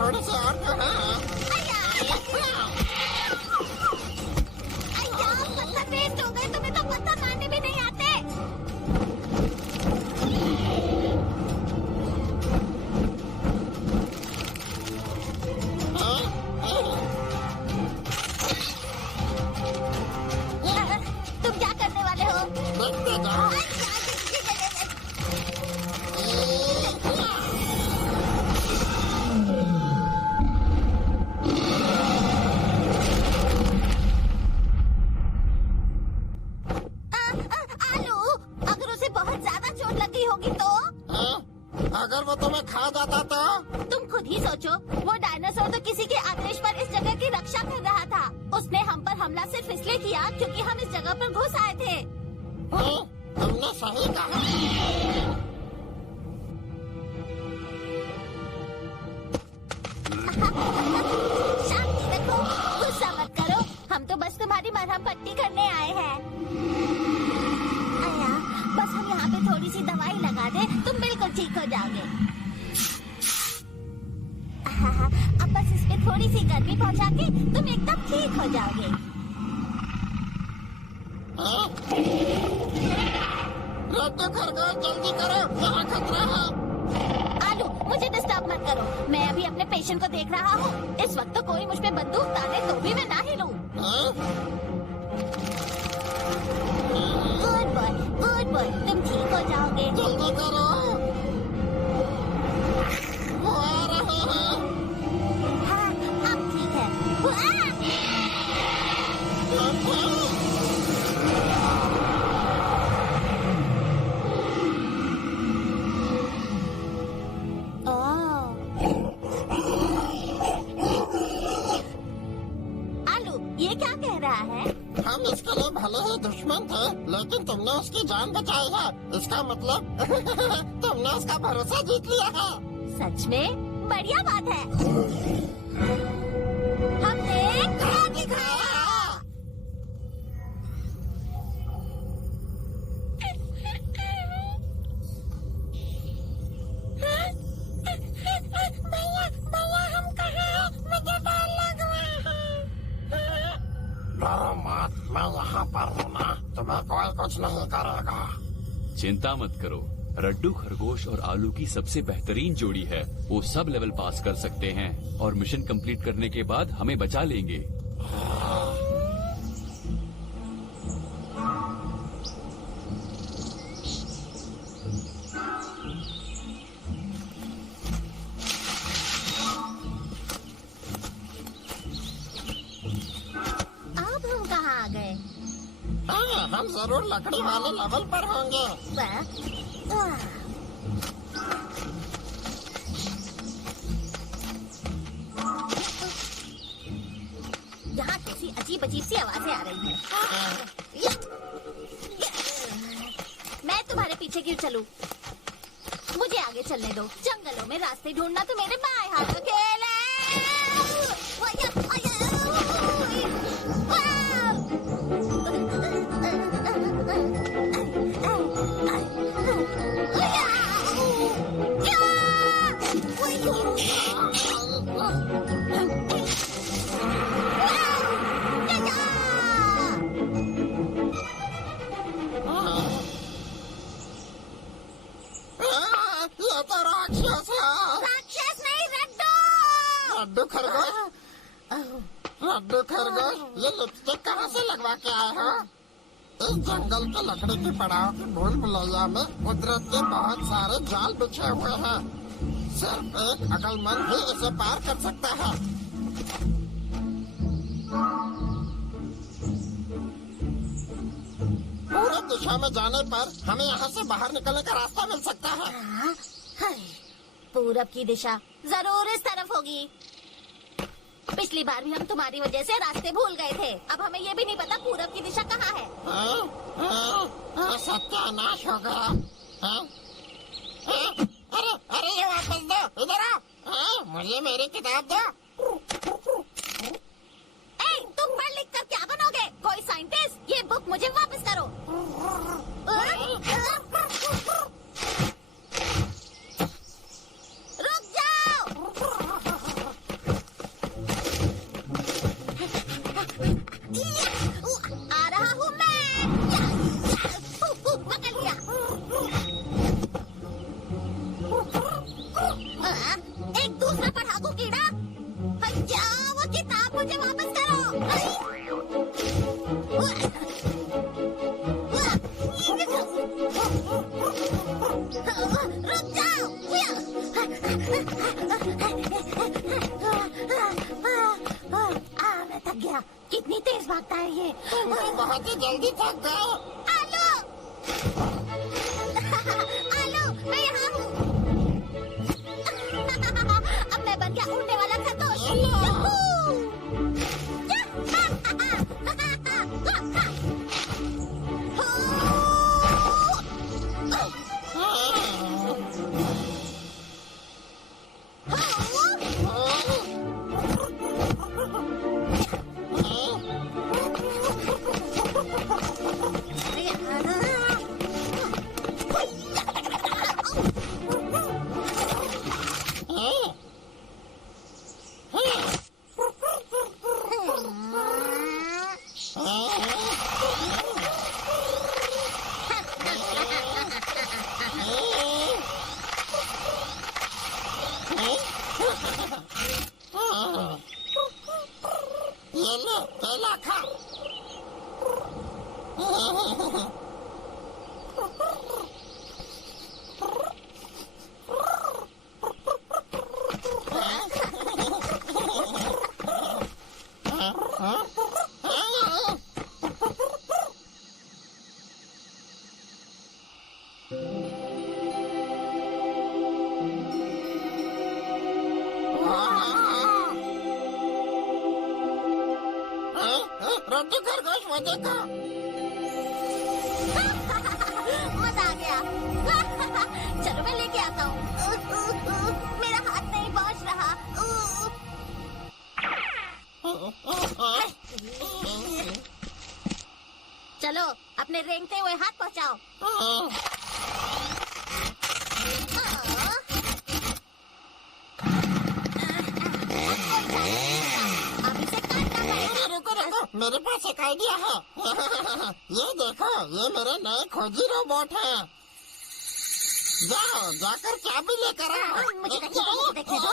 थोड़ी सी और तो हाँ। पत्थर वेस्ट हो गए, तुम्हें तो पत्थर मारने भी नहीं आते। तुम क्या करने वाले हो? देखते जाओ। आलू, अगर उसे बहुत ज्यादा चोट लगी होगी तो? हाँ? अगर वो तुम्हें खा जाता तो? तुम खुद ही सोचो, वो डायनासोर तो किसी के आदेश पर इस जगह की रक्षा कर रहा था। उसने हम पर हमला सिर्फ इसलिए किया क्योंकि हम इस जगह पर घुस आए थे। हाँ? तुमने सही कहा। शांति रखो, गुस्सा मत करो, हम तो बस तुम्हारी मरहम पट्टी करने आए हैं। आया, बस हम यहाँ पे थोड़ी सी दवाई लगा दे, तुम बिल्कुल ठीक हो जाओगे। अब बस इस पे थोड़ी सी गर्मी पहुँचा के तुम एकदम ठीक हो जाओगे। हाँ? रद्द खरगोश जल्दी करो, यहाँ खतरा है। आलू, मुझे डिस्टर्ब मत करो, मैं अभी अपने पेशेंट को देख रहा हूँ। इस वक्त तो कोई मुझ पे बंदूक ताने तो भी मैं ना हिलूं। हाँ? गुड बॉय, तुम ठीक हो जाओगे। जल्दी करो। वो आ रहे हैं। हाँ, अब ठीक है। आलू, ये क्या कह रहा है? हम इसके लिए भले ही दुश्मन थे, लेकिन तुमने उसकी जान बचाई है। इसका मतलब तुमने उसका भरोसा जीत लिया है। सच में बढ़िया बात है। हमने क्या दिखाया? भैया हम कहाँ हैं? मुझे डर लग रहा है। डरो मत, मैं यहाँ पर हूँ ना, तुम्हें कोई कुछ नहीं करेगा। चिंता मत करो, रड्डू खरगोश और आलू की सबसे बेहतरीन जोड़ी है। वो सब लेवल पास कर सकते हैं और मिशन कंप्लीट करने के बाद हमें बचा लेंगे। अब हम कहाँ आ गए? हाँ, हम जरूर लकड़ी वाले लेवल पर होंगे। यहाँ कैसी अजीब अजीब सी आवाजें आ रही हैं। मैं तुम्हारे पीछे क्यों चलूं? मुझे आगे चलने दो। जंगलों में रास्ते ढूंढना तो मेरे बाएं हाथ का खेल है। ये तो राक्षस है। राक्षस नहीं, रड्डू। रड्डू खरगोश, रड्डू खरगोश, ये लिपस्टिक कहाँ से लगवा के आए हो? इस जंगल के लकड़ी की पड़ाव की भूल भुलैया में कुदरत के बहुत सारे जाल बिछे हुए हैं। सिर्फ एक अक्लमंद ही इसे पार कर सकता है। पूरब दिशा में जाने पर हमें यहाँ से बाहर निकलने का रास्ता मिल सकता है। पूरब की दिशा जरूर इस तरफ होगी। पिछली बार भी हम तुम्हारी वजह से रास्ते भूल गए थे। अब हमें ये भी नहीं पता पूरब की दिशा कहाँ है। सत्यानाश हो गया। अरे अरे ये वापस दो, इधर आओ। मुझे मेरी किताब दो। तुम पढ़ लिख कर क्या बनोगे? कोई साइंटिस्ट? ये बुक मुझे वापस करो। रुक जाओ। कितनी तेज भागता है ये। तुम तो बहुत ही जल्दी थक गए। आलू आलू, मैं यहाँ हूँ। अब मैं बन गया उड़ने वाला खरगोश। ये ले, केला खा। रड्डू खरगोश, वो देखो। मजा आ गया। चलो मैं लेके आता हूँ। मेरा हाथ नहीं पहुँच रहा। चलो अपने रेंगते हुए हाथ पहुँचाओ। अब इसे काटना है। रुको रुको, मेरे पास एक आइडिया है। ये देखो, ये मेरे नए खोजी रोबोट है। जाओ, जाकर चाबी लेकर आओ। मुझे देखने दो।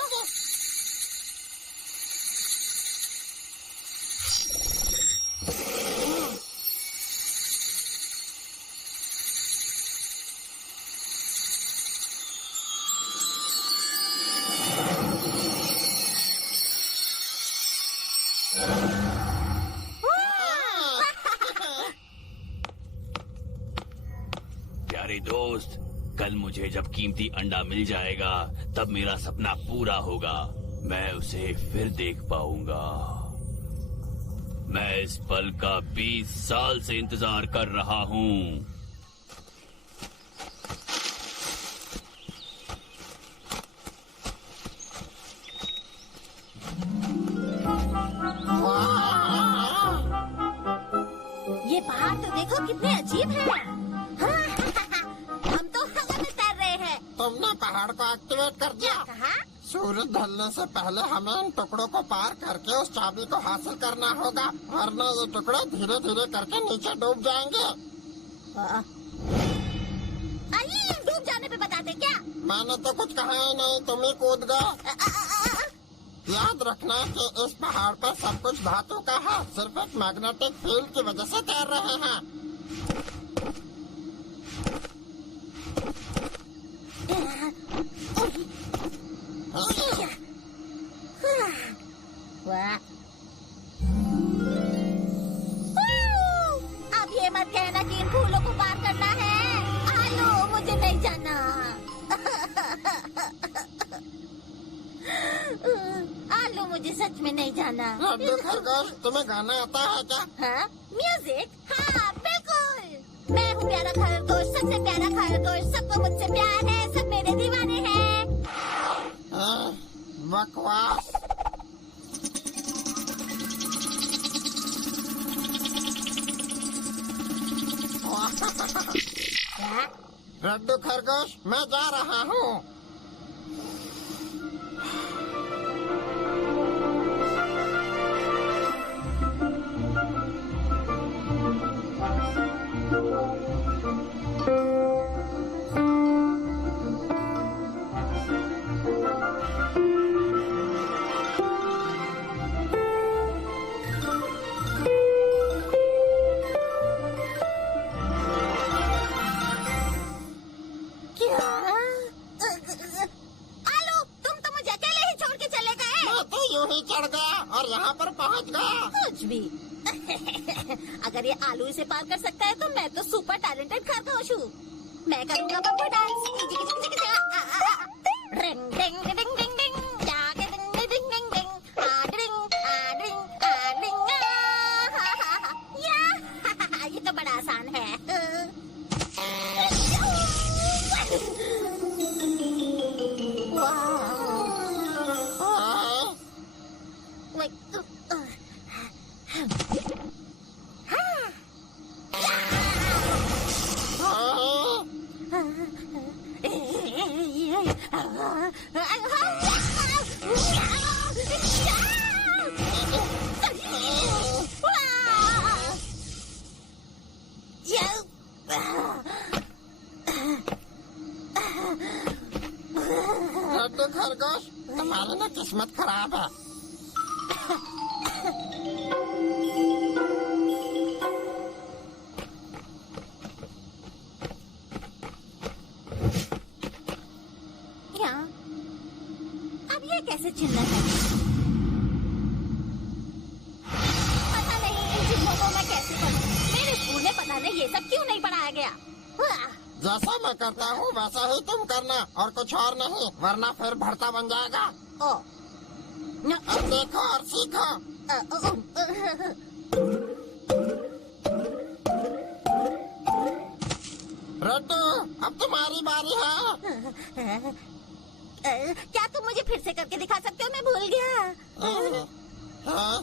प्यारे दोस्त, कल मुझे जब कीमती अंडा मिल जाएगा तब मेरा सपना पूरा होगा। मैं उसे फिर देख पाऊंगा। मैं इस पल का 20 साल से इंतजार कर रहा हूँ। ये पहाड़ तो देखो कितने अजीब है। हम तो हवा में तैर रहे हैं। तुमने पहाड़ को एक्टिवेट कर दिया। कहा? सूरज ढलने से पहले हमें इन टुकड़ों को पार करके उस चाबी को हासिल करना होगा, वरना ये टुकड़े धीरे धीरे करके नीचे डूब जाएंगे। अरे डूब जाने पे बताते क्या? मैंने तो कुछ कहा ही नहीं, तुम ही कूद गए। याद रखना कि इस पहाड़ पर सब कुछ धातु का है, सिर्फ एक मैग्नेटिक फील्ड की वजह से तैर रहे हैं। वाह। अब ये मत कहना कि इन फूलों को पार करना है। आलू, मुझे नहीं जाना। आलू, मुझे सच में नहीं जाना। लड्डू खरगोश, तुम्हें गाना आता है क्या? हाँ? म्यूजिक? हाँ, बिल्कुल। मैं हूँ प्यारा खरगोश, सबसे प्यारा खरगोश। सबको मुझसे प्यार है, सब मेरे दीवाने हैं। बकवास। लड्डू खरगोश, मैं जा रहा हूँ। यूं ही चढ़ गया और यहाँ पर पहुँच गया। कुछ भी। अगर ये आलू इसे पार कर सकता है तो मैं तो सुपर टैलेंटेड खरगोश हूँ। मैं करूँगा बब्बू डांस। रिंग डिंग डिंग डिंग डिंग, जाके डिंग डिंग डिंग डिंग, आ डिंग आ डिंग आ डिंग आ। या ये तो बड़ा आसान है। हाँ, हाँ, लड्डू खरगोश, तुम्हारी ना किस्मत खराब है। क्या? अब ये कैसे चिन्ह है? पता नहीं इन चिन्हों को मैं कैसे पढ़ूं। मेरे स्कूल में पता नहीं ये सब क्यों नहीं पढ़ाया गया। जैसा मैं करता हूँ वैसा ही तुम करना और कुछ और नहीं, वरना फिर भरता बन जाएगा। ओ, अब देखो और सीखो। लड्डू, अब तुम्हारी बारी है। क्या तुम मुझे फिर से करके दिखा सकते हो? मैं भूल गया। हाँ?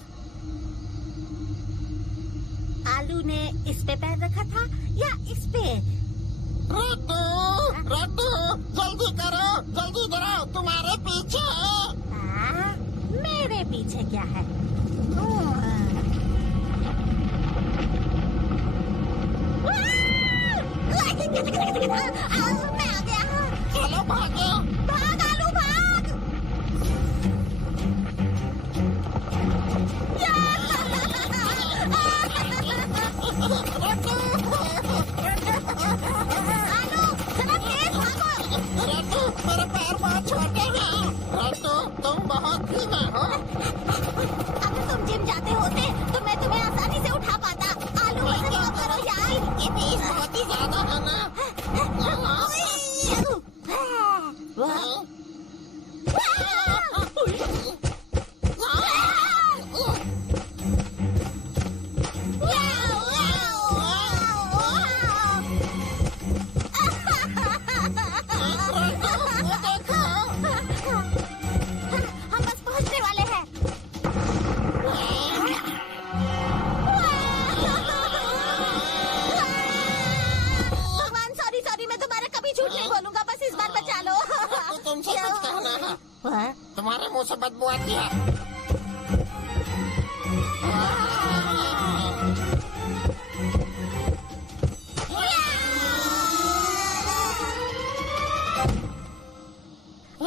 आलू ने इस पे पैर रखा था या इस पे? लड्डू, लड्डू, जल्दी करो, जल्दी करो, तुम्हारे पीछे। मेरे पीछे क्या है? मैं आ गया। चलो भागो। भाग आलू भाग। आलू जरा तेज भागो। लड्डू, मेरे पैर बहुत छोटे हैं। लड्डू, तुम बहुत धीमे हो। अगर तुम जिम जाते होते तो मैं तुम्हें आसानी से उठा पाता। आलू वजन कम करो यार। ये फीस बहुत ही ज्यादा है ना। हम बस पहुंचने वाले हैं। भगवान सॉरी सॉरी, मैं तुम्हारा कभी झूठ नहीं बोलूंगा, बस इस बार बचा लो। तो तुमसे कुछ कहना है। तुम्हारे मुंह से बदबू आती है।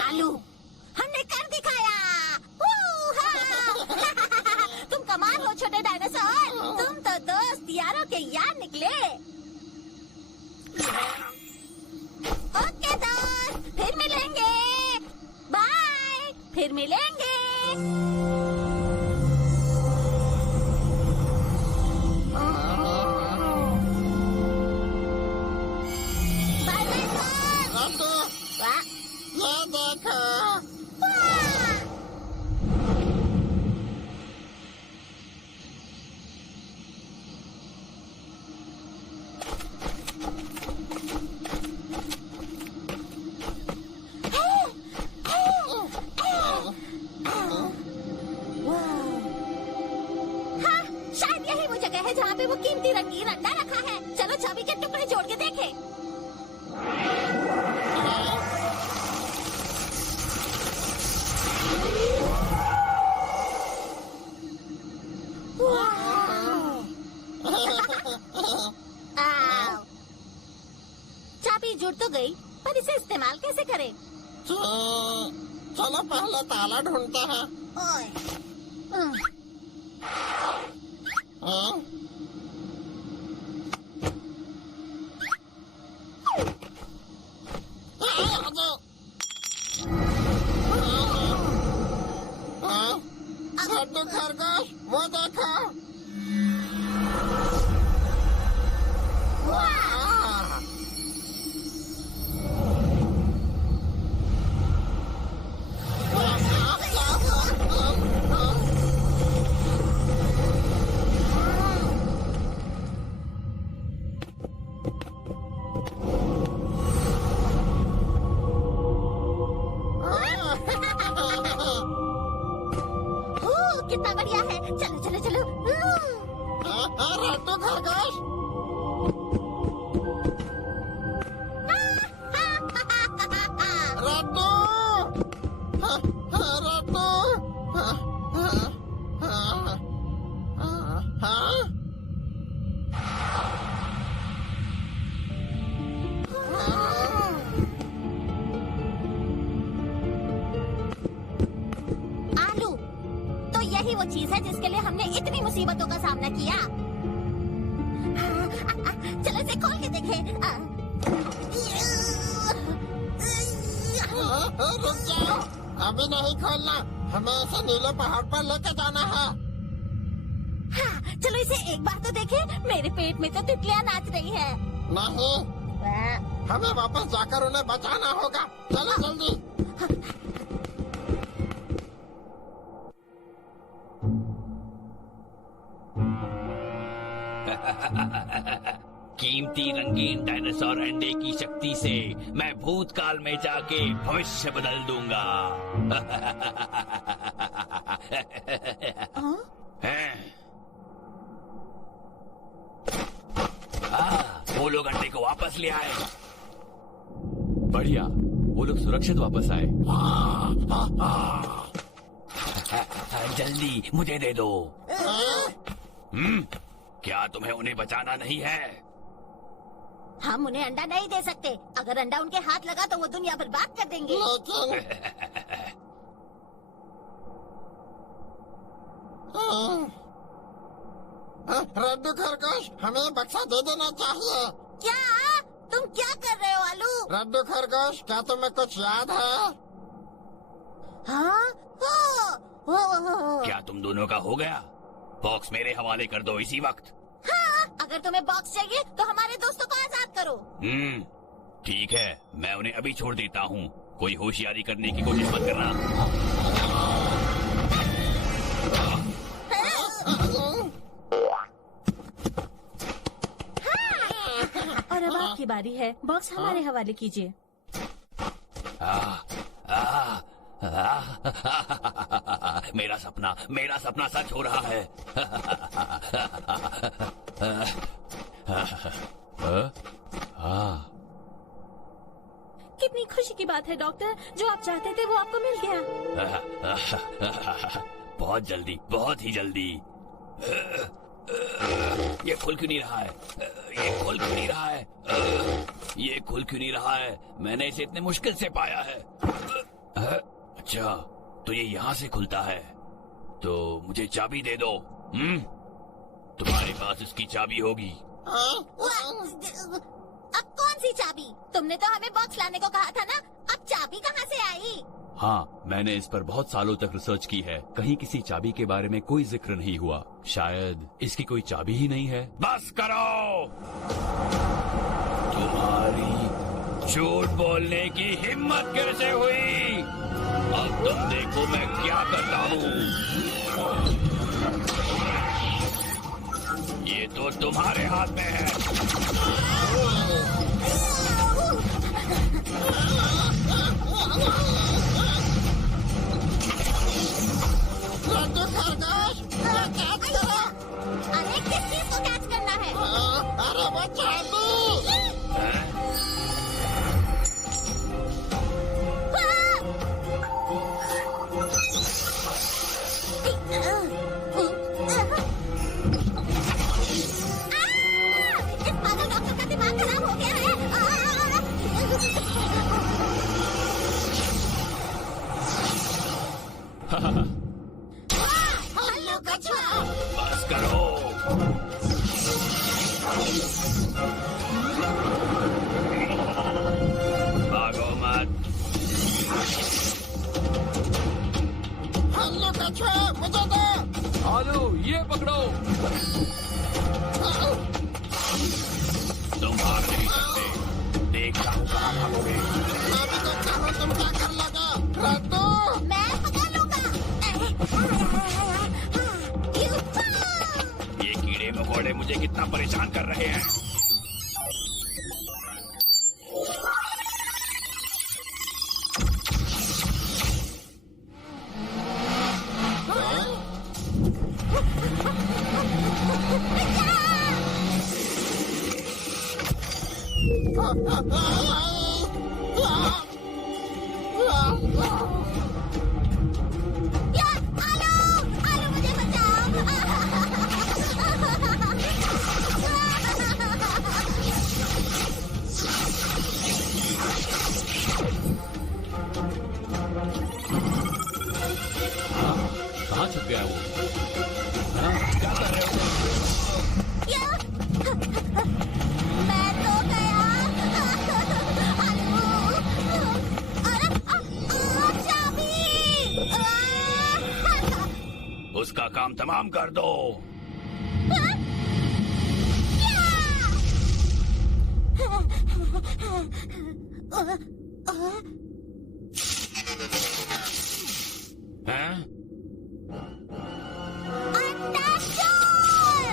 आलू, हमने कर दिखाया। तुम कमाल हो छोटे डायनासोर। तुम तो दोस्त यारों के यार निकले। ओके दोस्त, फिर मिलेंगे। बाय, फिर मिलेंगे। बाय बाय दोस्त। लड्डू, वाह, ये देखो। वाह। हाँ, शायद यही वो जगह है जहाँ पे वो कीमती रंगीन अंडा रखा है। चलो छवि के टुकड़े जोड़ के देखें। आओ। चाबी जुड़ तो गई, पर इसे इस्तेमाल कैसे करें? चलो पहले ताला ढूंढते हैं। ओए, हाँ? हाँ? रड्डू खरगोश, वो देखो। वाह! कितना बढ़िया है। चलो चलो चलो। रड्डू खरगोश, रड्डू, रड्डू, आलू, तो यही वो चीज है जिसके लिए हमने इतनी मुसीबतों का सामना किया। चलो इसे खोल के देखें। रुक जाओ, अभी नहीं खोलना। हमें इसे नीले पहाड़ पर लेके जाना है। हाँ, चलो इसे एक बार तो देखें। मेरे पेट में तो तितलियां नाच रही है। नहीं, हमें वापस जाकर उन्हें बचाना होगा। चलो जल्दी। कीमती रंगीन डायनासोर अंडे की शक्ति से मैं भूतकाल में जाके भविष्य बदल दूंगा। वो लोग अंडे को वापस ले आए। बढ़िया, वो लोग सुरक्षित वापस आए। जल्दी मुझे दे दो। क्या तुम्हें उन्हें बचाना नहीं है? हम उन्हें अंडा नहीं दे सकते। अगर अंडा उनके हाथ लगा तो वो दुनिया बर्बाद कर देंगे। रड्डू खरगोश, हमें बक्सा दे देना चाहिए। क्या? तुम क्या कर रहे हो आलू? रड्डू खरगोश, क्या तुम्हें कुछ याद है? हाँ? हो। क्या तुम दोनों का हो गया? बॉक्स मेरे हवाले कर दो इसी वक्त। हाँ, अगर तुम्हें बॉक्स चाहिए तो हमारे दोस्तों को आजाद करो। ठीक है, मैं उन्हें अभी छोड़ देता हूँ। कोई होशियारी करने की कोशिश मत करना। और अब आपकी बारी है। बॉक्स हमारे हवाले कीजिए। मेरा सपना सच हो रहा है। कितनी खुशी की बात है डॉक्टर, जो आप चाहते थे वो आपको मिल गया। बहुत जल्दी, बहुत ही जल्दी। ये खुल क्यों नहीं रहा है? ये खुल क्यों नहीं रहा है? ये खुल क्यों नहीं रहा है? मैंने इसे इतने मुश्किल से पाया है। अच्छा, तो ये यहाँ से खुलता है। तो मुझे चाबी दे दो। तुम्हारे पास इसकी चाबी होगी। अब कौन सी चाबी? तुमने तो हमें बॉक्स लाने को कहा था ना। अब चाबी कहाँ से आई? हाँ, मैंने इस पर बहुत सालों तक रिसर्च की है। कहीं किसी चाबी के बारे में कोई जिक्र नहीं हुआ। शायद इसकी कोई चाबी ही नहीं है। बस करो! तुम्हारी झूठ बोलने की हिम्मत कैसे हुई? अब तुम देखो मैं क्या करता हूँ। ये तो तुम्हारे हाथ में है। रड्डू खरगोश, कैच करो। अरे किस चीज को कैच करना है? अरे वो चाबी। इस पागल डॉक्टर का दिमाग खराब हो गया है। हल्लू कछुआ। बस करो। भागो मत। हल्लू कछुआ मुझे दो। आलू ये पकड़ो। तुम भाग नहीं सकते, देखता हूँ कहाँ भागोगे। मैं भी देखता हूँ तुम क्या कर लोगे। रड्डू मैं पकड़ लूंगा। ये कीड़े मकोड़े मुझे कितना परेशान कर रहे हैं। आलू मुझे बचाओ। कहाँ छुप गया वो? हाँ, क्या कर रहे हो? मैं तो गया। चाबी। उसका काम तमाम कर दो। हैं? अंडा चोर।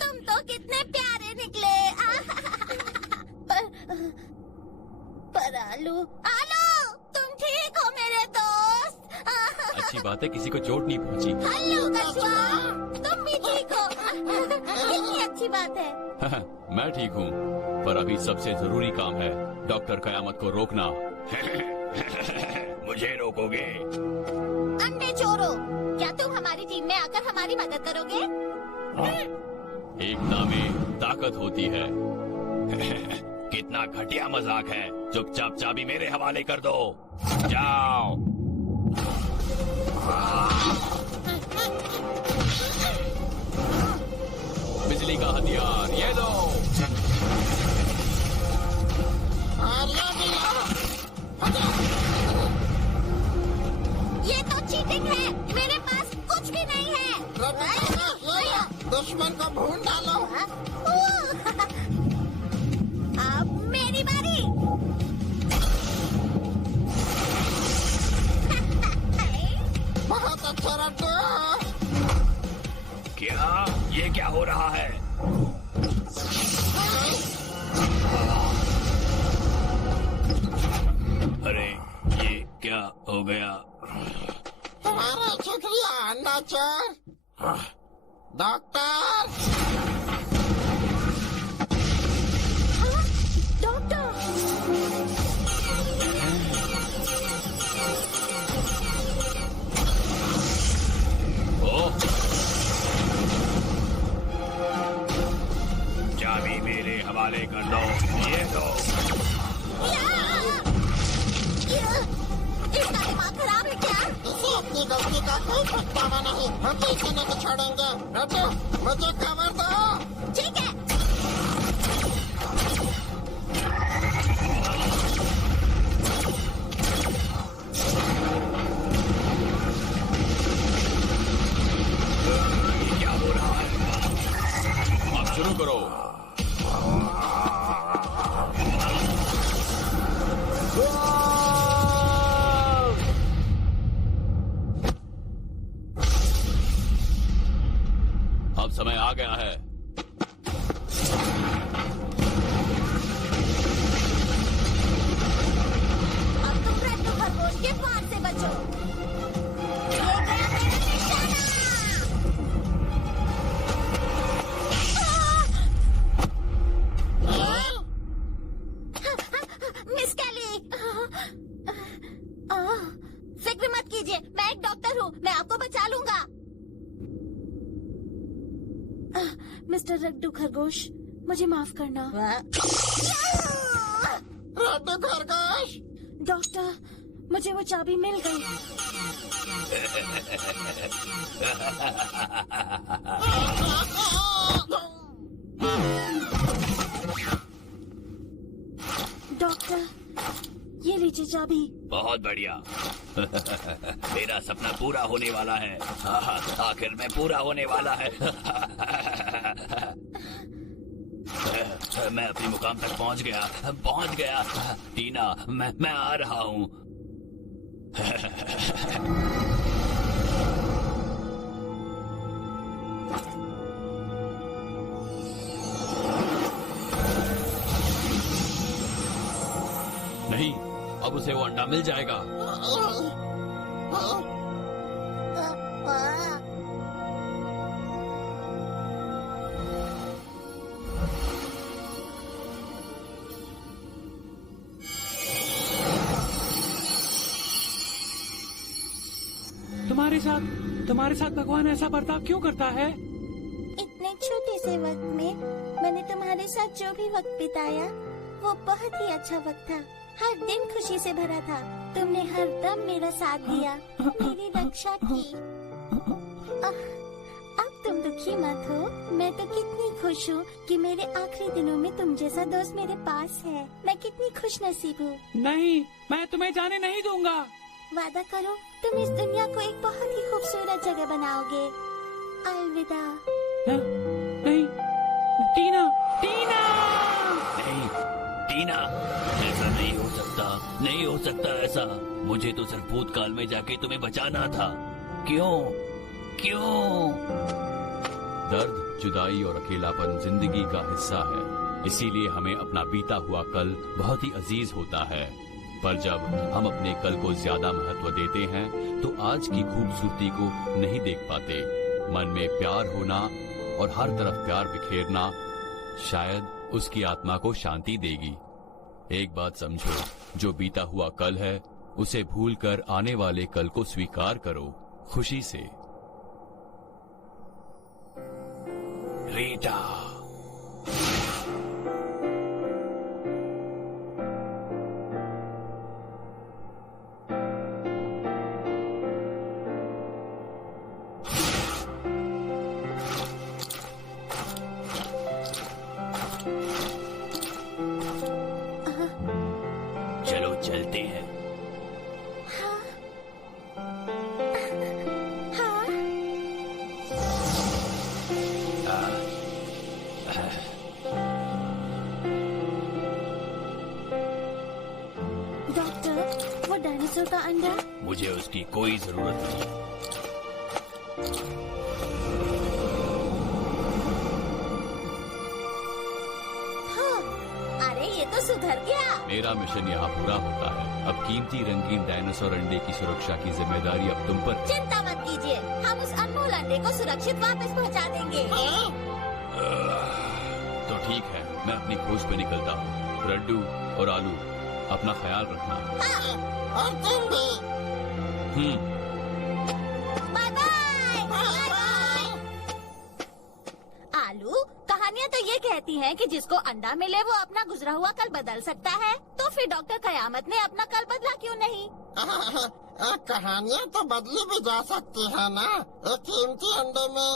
तुम तो कितने प्यारे निकले। पर आलू तुम ठीक हो मेरे दोस्त। अच्छी बात है, किसी को चोट नहीं पहुंची। हेलो कछुआ, तुम भी ठीक हो। कितनी अच्छी बात है। मैं ठीक हूँ, पर अभी सबसे जरूरी काम है डॉक्टर कयामत को रोकना। मुझे रोकोगे? अंडे चोरो, क्या तुम हमारी टीम में आकर हमारी मदद करोगे? एकता में ताकत होती है। कितना घटिया मजाक है। चुपचाप चाबी मेरे हवाले कर दो। जाओ। बिजली का हथियार ये लो। ये तो चीटिंग है। मेरे पास कुछ भी नहीं है। दुश्मन को भून डालो। अब मेरी बारी। बहुत अच्छा रड्डू। क्या ये क्या हो रहा है? अरे ये क्या हो गया? तुम्हारा शुक्रिया अंडा चोर। डॉक्टर चाबी मेरे हवाले कर दो। ये दो। इसका दिमाग खराब है क्या? इसे अपनी गलती का कोई पछतावा नहीं। हम इसे नहीं छोड़ेंगे। रड्डू मुझे खबर दो। ठीक है। ये क्या हो रहा है? अब शुरू करो। अब समय आ गया है। अब तुम रड्डू खरगोश के पार से बचो। ये गया मेरा निशाना। मिस कैली, फिक्र मत कीजिए, मैं एक डॉक्टर हूँ, मैं आपको बचा लूंगा। मिस्टर रड्डू खरगोश, मुझे माफ करना। रड्डू खरगोश। डॉक्टर, मुझे वो चाबी मिल गई। डॉक्टर, ये लीजिए चाबी। बहुत बढ़िया। मेरा सपना पूरा होने वाला है। आखिर में पूरा होने वाला है। मैं अपनी मुकाम तक पहुंच गया। टीना, मैं आ रहा हूँ। नहीं, अब उसे वो अंडा मिल जाएगा। तुम्हारे साथ भगवान ऐसा बर्ताव क्यों करता है? इतने छोटे से वक्त में मैंने तुम्हारे साथ जो भी वक्त बिताया वो बहुत ही अच्छा वक्त था। हर दिन खुशी से भरा था। तुमने हर दम मेरा साथ दिया, मेरी रक्षा की। अब तुम दुखी मत हो। मैं तो कितनी खुश हूँ कि मेरे आखिरी दिनों में तुम जैसा दोस्त मेरे पास है। मैं कितनी खुश नसीब हूँ। नहीं, मैं तुम्हें जाने नहीं दूंगा। वादा करो तुम इस दुनिया को एक बहुत ही खूबसूरत जगह बनाओगे। अलविदा। नहीं, टीना। नहीं, टीना, ऐसा नहीं हो सकता ऐसा। मुझे तो सिर्फ भूतकाल में जाके तुम्हें बचाना था। क्यों? दर्द, जुदाई और अकेलापन जिंदगी का हिस्सा है। इसीलिए हमें अपना बीता हुआ कल बहुत ही अजीज होता है। पर जब हम अपने कल को ज्यादा महत्व देते हैं तो आज की खूबसूरती को नहीं देख पाते। मन में प्यार होना और हर तरफ प्यार बिखेरना शायद उसकी आत्मा को शांति देगी। एक बात समझो, जो बीता हुआ कल है उसे भूलकर आने वाले कल को स्वीकार करो खुशी से। रीटा। चलो चलते हैं। डॉक्टर, वो डायनासोर का अंडा? मुझे उसकी कोई जरूरत नहीं। ये तो सुधर गया। मेरा मिशन यहाँ पूरा होता है। अब कीमती रंगीन डायनासोर अंडे की सुरक्षा की जिम्मेदारी अब तुम पर। चिंता मत कीजिए, हम उस अनमोल अंडे को सुरक्षित वापस पहुँचा देंगे। तो ठीक है, मैं अपनी खोज पे निकलता हूँ। रड्डू और आलू, अपना ख्याल रखना। और तुम भी। Bye bye. आलू, कहानियाँ तो ये कहती हैं कि जिसको अंडा मिले वो अपना गुजरा हुआ कल बदल सकता है। तो फिर डॉक्टर कयामत ने अपना कल बदला क्यों नहीं? कहानियाँ तो बदली भी जा सकती है ना। एक कीमती अंडे में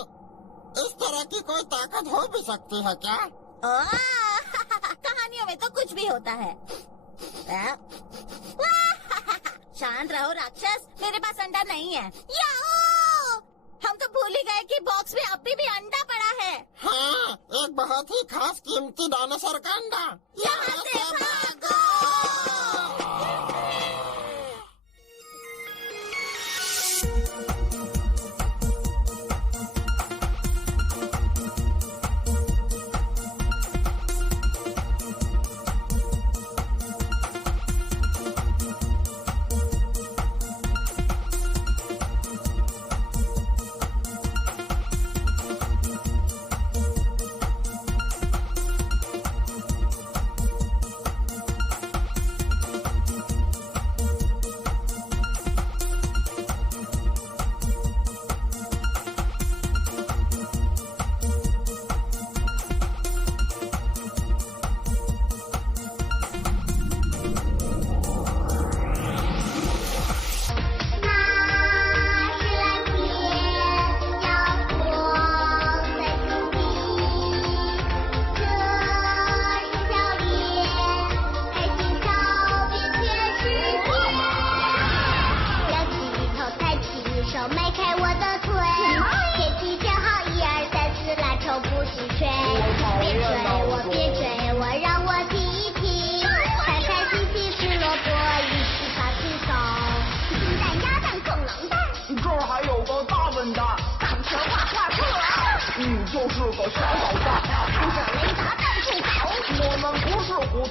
इस तरह की कोई ताकत हो भी सकती है क्या? कहानियों में तो कुछ भी होता है। शांत रहो राक्षस, मेरे पास अंडा नहीं है। याओ! हम तो भूल ही गए कि बॉक्स में अभी भी अंडा पड़ा है। हाँ, एक बहुत ही खास कीमती डायनासोर का अंडा। यहाँ से भागो!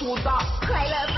出道，快乐